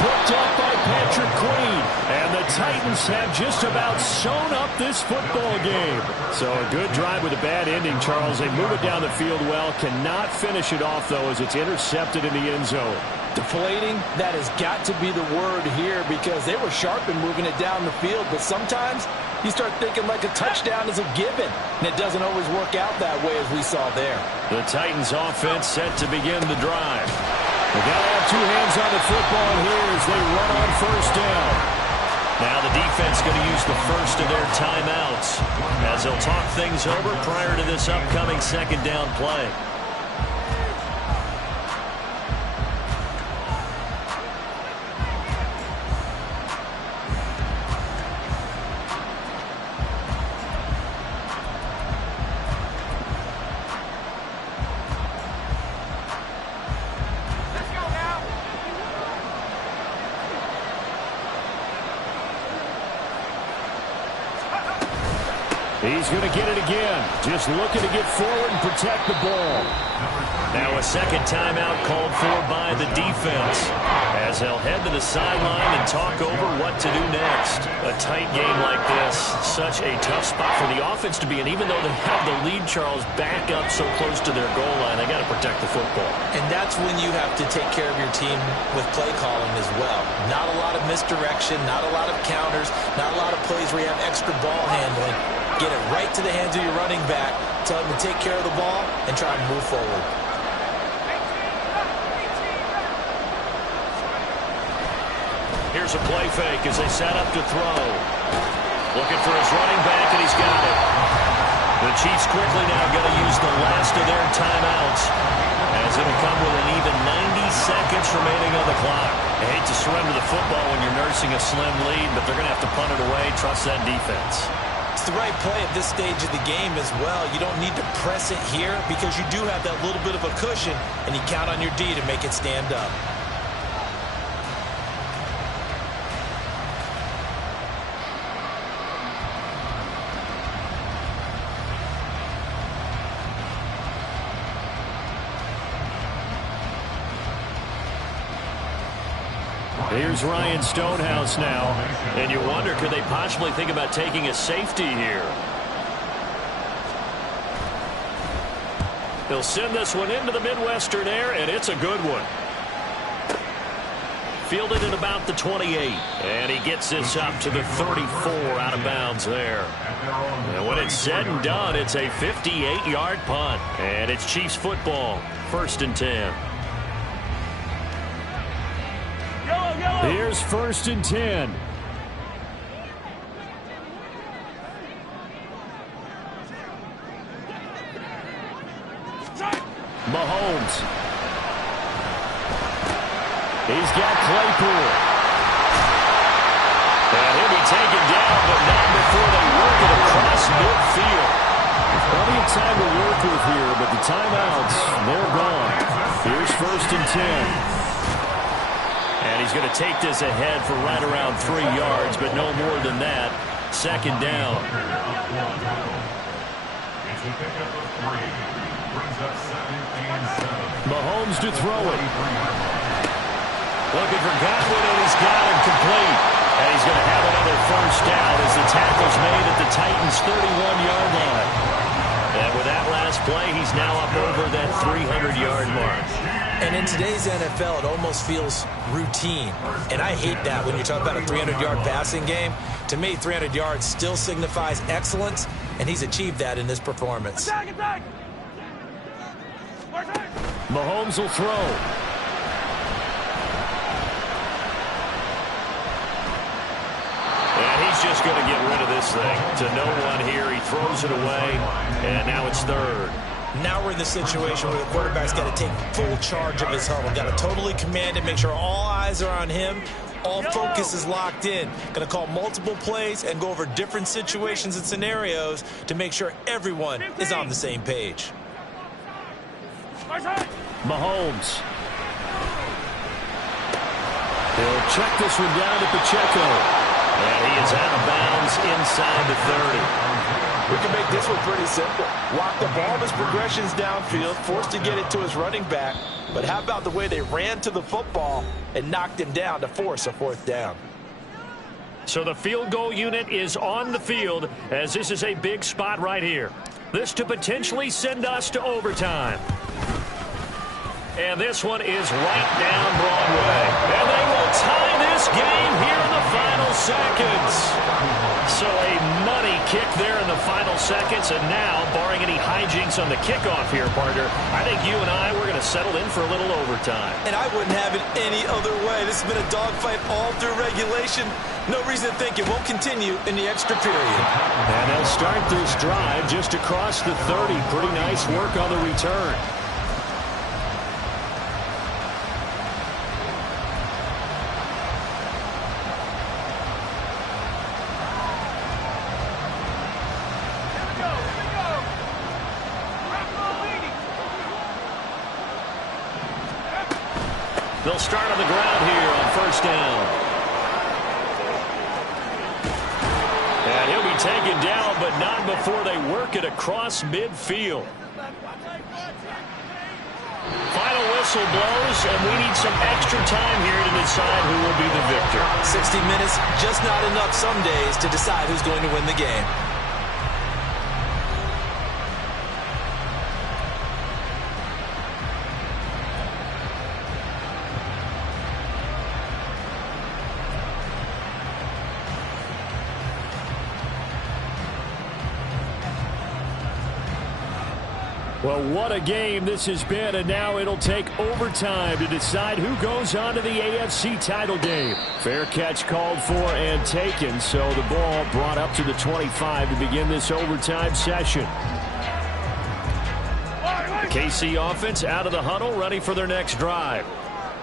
Picked up by Patrick Queen. And the Titans have just about sewn up this football game. So a good drive with a bad ending, Charles. They move it down the field well. Cannot finish it off, though, as it's intercepted in the end zone. Deflating, that has got to be the word here because they were sharp in moving it down the field. But sometimes you start thinking like a touchdown is a given. And it doesn't always work out that way as we saw there. The Titans offense set to begin the drive. They got to have 2 hands on the football here as they run on 1st down. Now the defense going to use the first of their timeouts as they'll talk things over prior to this upcoming 2nd down play. He's going to get it again. Just looking to get forward and protect the ball. Now a 2nd timeout called for by the defense as they'll head to the sideline and talk over what to do next. A tight game like this, such a tough spot for the offense to be in. Even though they have the lead, Charles, back up so close to their goal line, they got to protect the football. And that's when you have to take care of your team with play calling as well. Not a lot of misdirection, not a lot of counters, not a lot of plays where you have extra ball handling. Get it right to the hands of your running back, tell him to take care of the ball, and try and move forward. Here's a play fake as they set up to throw. Looking for his running back, and he's got it. The Chiefs quickly now going to use the last of their timeouts, as it'll come with an even 90 seconds remaining on the clock. I hate to surrender the football when you're nursing a slim lead, but they're going to have to punt it away. Trust that defense. It's the right play at this stage of the game as well. You don't need to press it here because you do have that little bit of a cushion, and you count on your D to make it stand up. Here's Ryan Stonehouse now. And you wonder, could they possibly think about taking a safety here? They'll send this one into the Midwestern air, and it's a good one. Fielded at about the 28. And he gets this up to the 34 out of bounds there. And when it's said and done, it's a 58-yard punt. And it's Chiefs football, 1st and 10. Here's 1st and 10. Mahomes. He's got Claypool. And he'll be taken down, but not before they work it across midfield. Plenty of time to work with here, but the timeouts, they're gone. Here's 1st and 10. And he's going to take this ahead for right around 3 yards, but no more than that. 2nd down. Mahomes to throw it. Looking for Godwin, and he's got him complete. And he's going to have another 1st down as the tackle's made at the Titans' 31-yard line. And with that last play, he's now up over that 300-yard mark. And in today's NFL, it almost feels routine. And I hate that when you talk about a 300-yard passing game. To me, 300 yards still signifies excellence, and he's achieved that in this performance. Attack! Mahomes will throw. And he's just going to get rid of this thing. To no one here, he throws it away, and now it's 3rd. Now we're in the situation where the quarterback's got to take full charge of his huddle. Got to totally command it, make sure all eyes are on him. All focus is locked in. Going to call multiple plays and go over different situations and scenarios to make sure everyone is on the same page. Mahomes. He'll check this one down to Pacheco. And he is out of bounds inside the 30. We can make this one pretty simple. Walk the ball of his progressions downfield, forced to get it to his running back. But how about the way they ran to the football and knocked him down to force a 4th down? So the field goal unit is on the field as this is a big spot right here. This to potentially send us to overtime. And this one is right down Broadway. And they will tie this game here in the final seconds. So a money kick there in the final seconds. And now, barring any hijinks on the kickoff here, partner, I think you and I, we're going to settle in for a little overtime. And I wouldn't have it any other way. This has been a dogfight all through regulation. No reason to think it won't continue in the extra period. And they'll start this drive just across the 30. Pretty nice work on the return. They'll start on the ground here on 1st down. And he'll be taken down, but not before they work it across midfield. Final final whistle blows, and we need some extra time here to decide who will be the victor. 60 minutes, just not enough some days to decide who's going to win the game. Well, what a game this has been, and now it'll take overtime to decide who goes on to the AFC title game. Fair catch called for and taken, so the ball brought up to the 25 to begin this overtime session. The KC offense out of the huddle, ready for their next drive.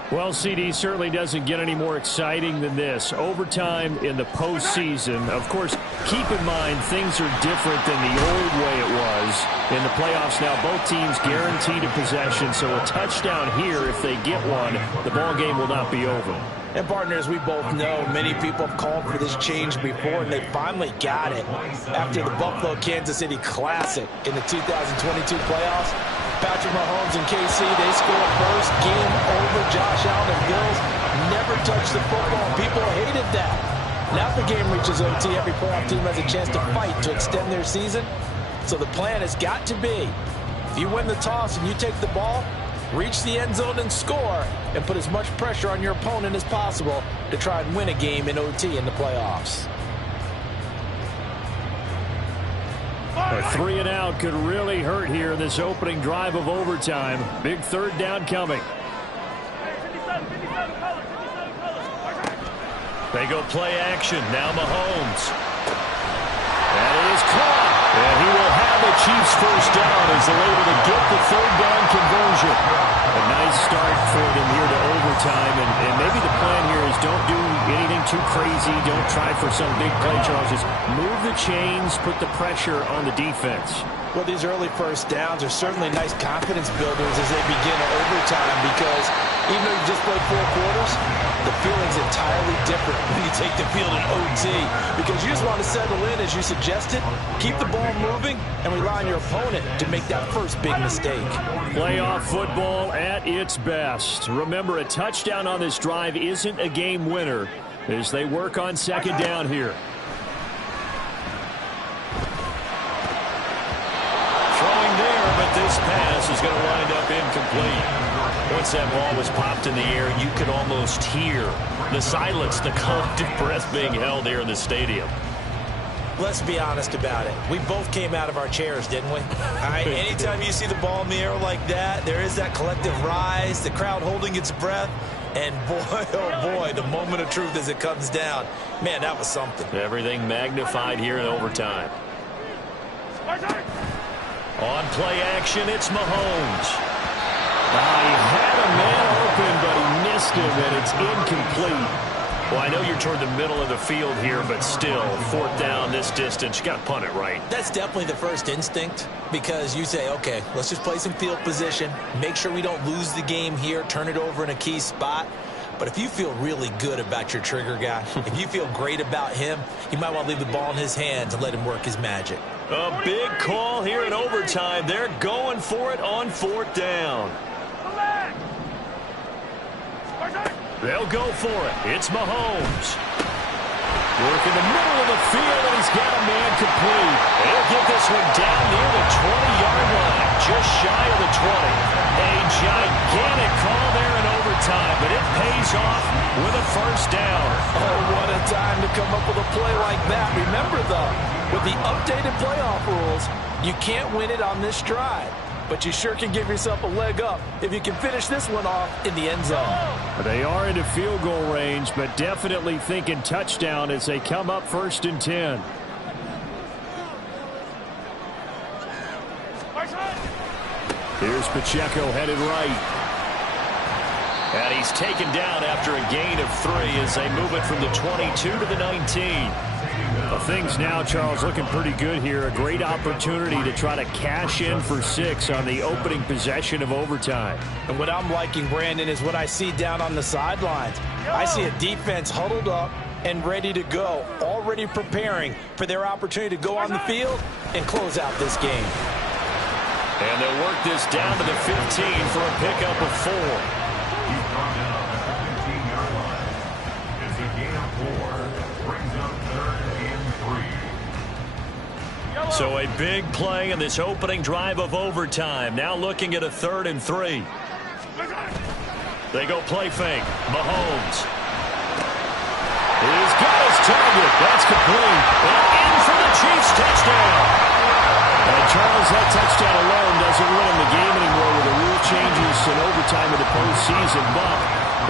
Well, CD, certainly doesn't get any more exciting than this. Overtime in the postseason. Of course, keep in mind things are different than the old way it was. In the playoffs now, both teams guaranteed a possession, so a touchdown here, if they get one, the ball game will not be over. And partners, we both know many people have called for this change before, and they finally got it after the Buffalo-Kansas City Classic in the 2022 playoffs. Patrick Mahomes and KC, they scored first. Game over. Josh Allen and Bills never touched the football. People hated that. Now the game reaches OT. Every playoff team has a chance to fight to extend their season. So the plan has got to be, if you win the toss and you take the ball, reach the end zone and score, and put as much pressure on your opponent as possible to try and win a game in OT in the playoffs. A 3 and out could really hurt here in this opening drive of overtime. Big third down coming. They go play action. Now Mahomes. That is caught. And he will have a Chiefs first down as they're able to get the third down conversion. A nice start for them here to overtime. And maybe the plan here is don't do anything too crazy. Don't try for some big play, Charles. Just move the chains, put the pressure on the defense. Well, these early first downs are certainly nice confidence builders as they begin overtime, because even though you just played 4 quarters, the feeling's entirely different when you take the field in OT, because you just want to settle in, as you suggested, keep the ball moving, and rely on your opponent to make that first big mistake. Playoff football at its best. Remember, a touchdown on this drive isn't a game winner as they work on second down here. This pass is going to wind up incomplete. Once that ball was popped in the air, you could almost hear the silence, the collective breath being held here in the stadium. Let's be honest about it. We both came out of our chairs, didn't we? All right, anytime you see the ball in the air like that, there is that collective rise, the crowd holding its breath, and boy, oh boy, the moment of truth as it comes down. Man, that was something. Everything magnified here in overtime. On play action, it's Mahomes. He had a man open, but he missed him, and it's incomplete. Well, I know you're toward the middle of the field here, but still, 4th down this distance, you got to punt it right. That's definitely the first instinct, because you say, okay, let's just play some field position, make sure we don't lose the game here, turn it over in a key spot. But if you feel really good about your trigger guy, if you feel great about him, you might want to leave the ball in his hands and let him work his magic. A big call here in overtime. They're going for it on 4th down. They'll go for it. It's Mahomes. Work in the middle of the field, and he's got a man complete. He'll get this one down near the 20-yard line, just shy of the 20. A gigantic call there in overtime, but it pays off with a first down. Oh, what a time to come up with a play like that. Remember, though, with the updated playoff rules, you can't win it on this drive. But you sure can give yourself a leg up if you can finish this one off in the end zone. They are into field goal range, but definitely thinking touchdown as they come up 1st and 10. Here's Pacheco headed right. And he's taken down after a gain of 3 as they move it from the 22 to the 19. Well, things now, Charles, looking pretty good here. A great opportunity to try to cash in for 6 on the opening possession of overtime. And what I'm liking, Brandon, is what I see down on the sidelines. I see a defense huddled up and ready to go, already preparing for their opportunity to go on the field and close out this game. And they'll work this down to the 15 for a pickup of 4. He's brought down at the 15-yard line. It's a gain of 4. Brings up 3rd and 3. So a big play in this opening drive of overtime. Now looking at a 3rd and 3. They go play fake. Mahomes. He's got his target. That's complete. And in for the Chiefs touchdown. And Charles, that touchdown alone doesn't win them the game anymore with the rule changes in overtime of the postseason. But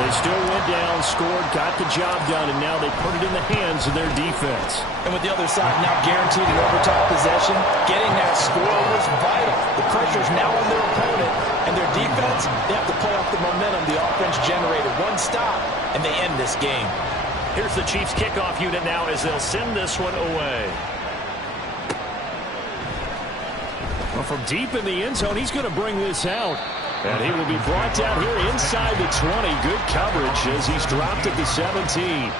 they still went down, scored, got the job done, and now they put it in the hands of their defense. And with the other side now guaranteed an overtime possession, getting that score was vital. The pressure's now on their opponent, and their defense, they have to play off the momentum the offense generated. One stop, and they end this game. Here's the Chiefs kickoff unit now as they'll send this one away. Well, from deep in the end zone, he's going to bring this out. And he will be brought down here inside the 20. Good coverage as he's dropped at the 17.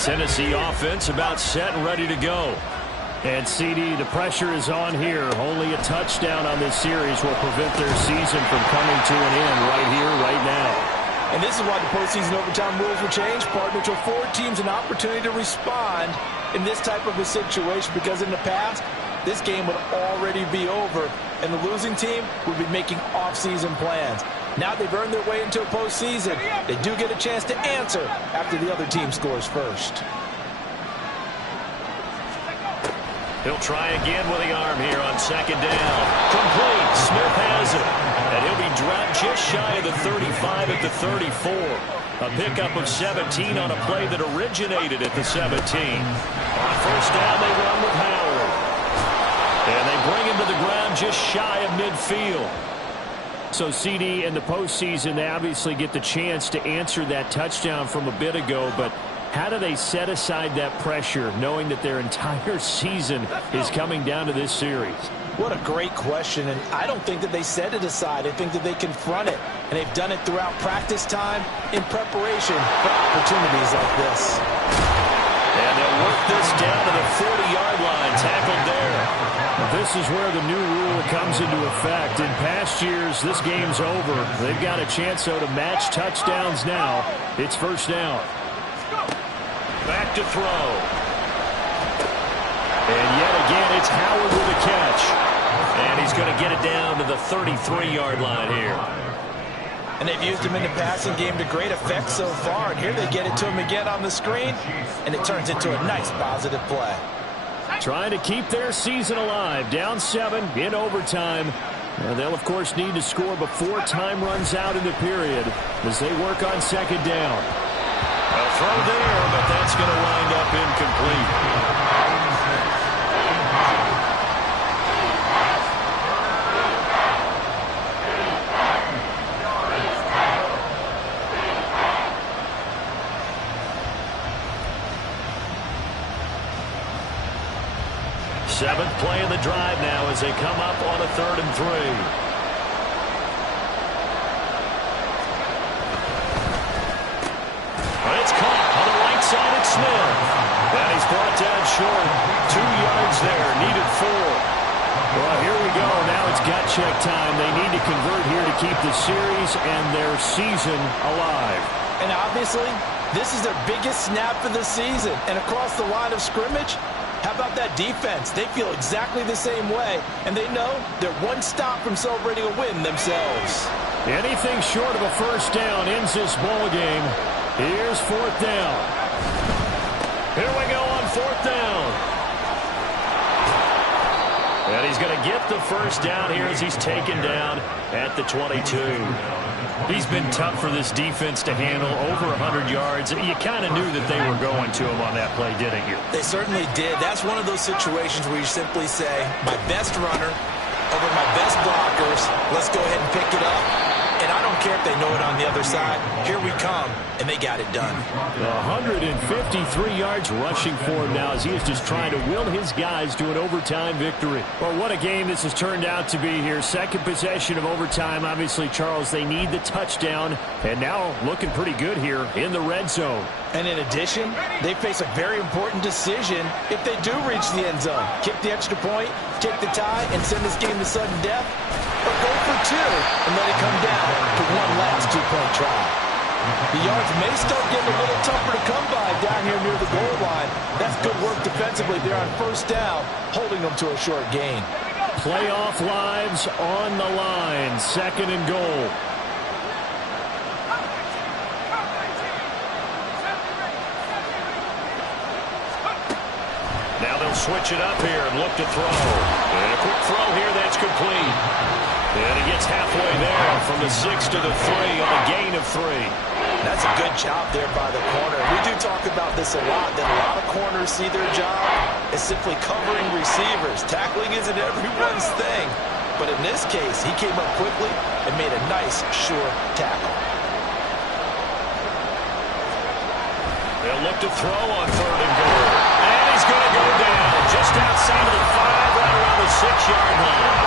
Tennessee offense about set and ready to go. And CD, the pressure is on here. Only a touchdown on this series will prevent their season from coming to an end right here, right now. And this is why the postseason overtime rules were changed, partner, to afford teams an opportunity to respond in this type of a situation, because in the past, this game would already be over, and the losing team would be making off-season plans. Now they've earned their way into a postseason. They do get a chance to answer after the other team scores first. He'll try again with the arm here on 2nd down. Complete. Smith has it. And he'll be dropped just shy of the 35 at the 34. A pickup of 17 on a play that originated at the 17. On 1st down, they run with Howard. And they bring him to the ground just shy of midfield. So, CD, in the postseason, they obviously get the chance to answer that touchdown from a bit ago, but how do they set aside that pressure, knowing that their entire season is coming down to this series? What a great question, and I don't think that they set it aside. I think that they confront it, and they've done it throughout practice time in preparation for opportunities like this. And they'll work this down to the 40-yard line, tackled there. This is where the new rule comes into effect. In past years, this game's over. They've got a chance, though, to match touchdowns now. It's 1st down. Back to throw. And yet again, it's Howard with a catch. And he's going to get it down to the 33-yard line here. And they've used him in the passing game to great effect so far. And here they get it to him again on the screen, and it turns into a nice positive play. Trying to keep their season alive. Down 7 in overtime. And they'll, of course, need to score before time runs out in the period as they work on 2nd down. A throw there, but that's going to wind up incomplete. Seventh play of the drive now as they come up on a 3rd and 3. It's caught on the right side at Smith. And he's brought down short. 2 yards there, needed 4. Well, here we go. Now it's gut check time. They need to convert here to keep the series and their season alive. And obviously, this is their biggest snap of the season. And across the line of scrimmage, how about that defense? They feel exactly the same way, and they know they're one stop from celebrating a win themselves. Anything short of a 1st down ends this ball game. Here's 4th down. Here we go on 4th down. And he's going to get the 1st down here as he's taken down at the 22. He's been tough for this defense to handle, over 100 yards. You kind of knew that they were going to him on that play, didn't you? They certainly did. That's one of those situations where you simply say, my best runner over my best blockers, let's go ahead and pick it up. And I don't don't care if they know it on the other side. Here we come, and they got it done. 153 yards rushing for him now as he is just trying to will his guys to an overtime victory. Well, what a game this has turned out to be here. Second possession of overtime. Obviously, Charles, they need the touchdown, and now looking pretty good here in the red zone. And in addition, they face a very important decision if they do reach the end zone. Kick the extra point, take the tie, and send this game to sudden death, or go for two and let it come down to one last two-point try. The yards may start getting a little tougher to come by down here near the goal line. That's good work defensively there on first down, holding them to a short gain. Playoff lives on the line. Second and goal. Now they'll switch it up here and look to throw. And a quick throw here, that's complete. And he gets halfway there from the 6 to the 3 on a gain of 3. That's a good job there by the corner. We do talk about this a lot, that a lot of corners see their job as simply covering receivers. Tackling isn't everyone's thing. But in this case, he came up quickly and made a nice, sure tackle. They'll look to throw on third and goal. And he's going to go down just outside of the 5, right around the 6-yard line.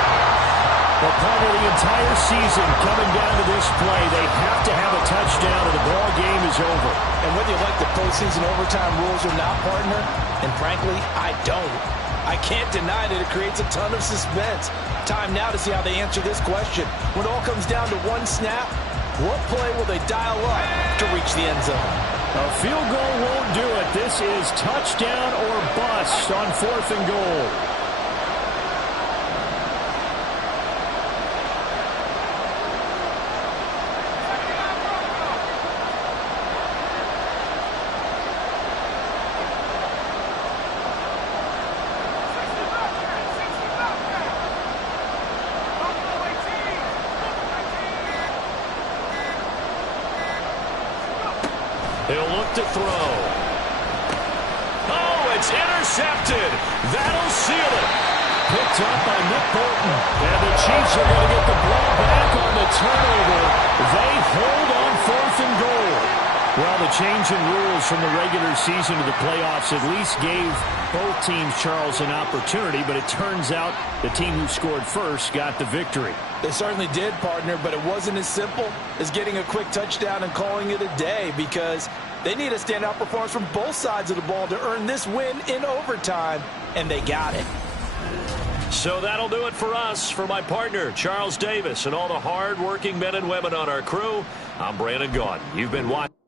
Well, part of the entire season coming down to this play, they have to have a touchdown or the ball game is over. And whether you like the postseason overtime rules or not, partner, and frankly, I don't. I can't deny that it creates a ton of suspense. Time now to see how they answer this question. When it all comes down to one snap, what play will they dial up to reach the end zone? A field goal won't do it. This is touchdown or bust on fourth and goal. He'll look to throw. Oh, it's intercepted. That'll seal it. Picked up by Nick Bolton. And the Chiefs are going to get the ball back on the turnover. They hold on fourth and goal. Well, the change in rules from the regular season to the playoffs at least gave both teams, Charles, an opportunity, but it turns out the team who scored first got the victory. They certainly did, partner, but it wasn't as simple as getting a quick touchdown and calling it a day, because they need a standout performance from both sides of the ball to earn this win in overtime, and they got it. So that'll do it for us. For my partner, Charles Davis, and all the hard-working men and women on our crew, I'm Brandon Gaudin. You've been watching.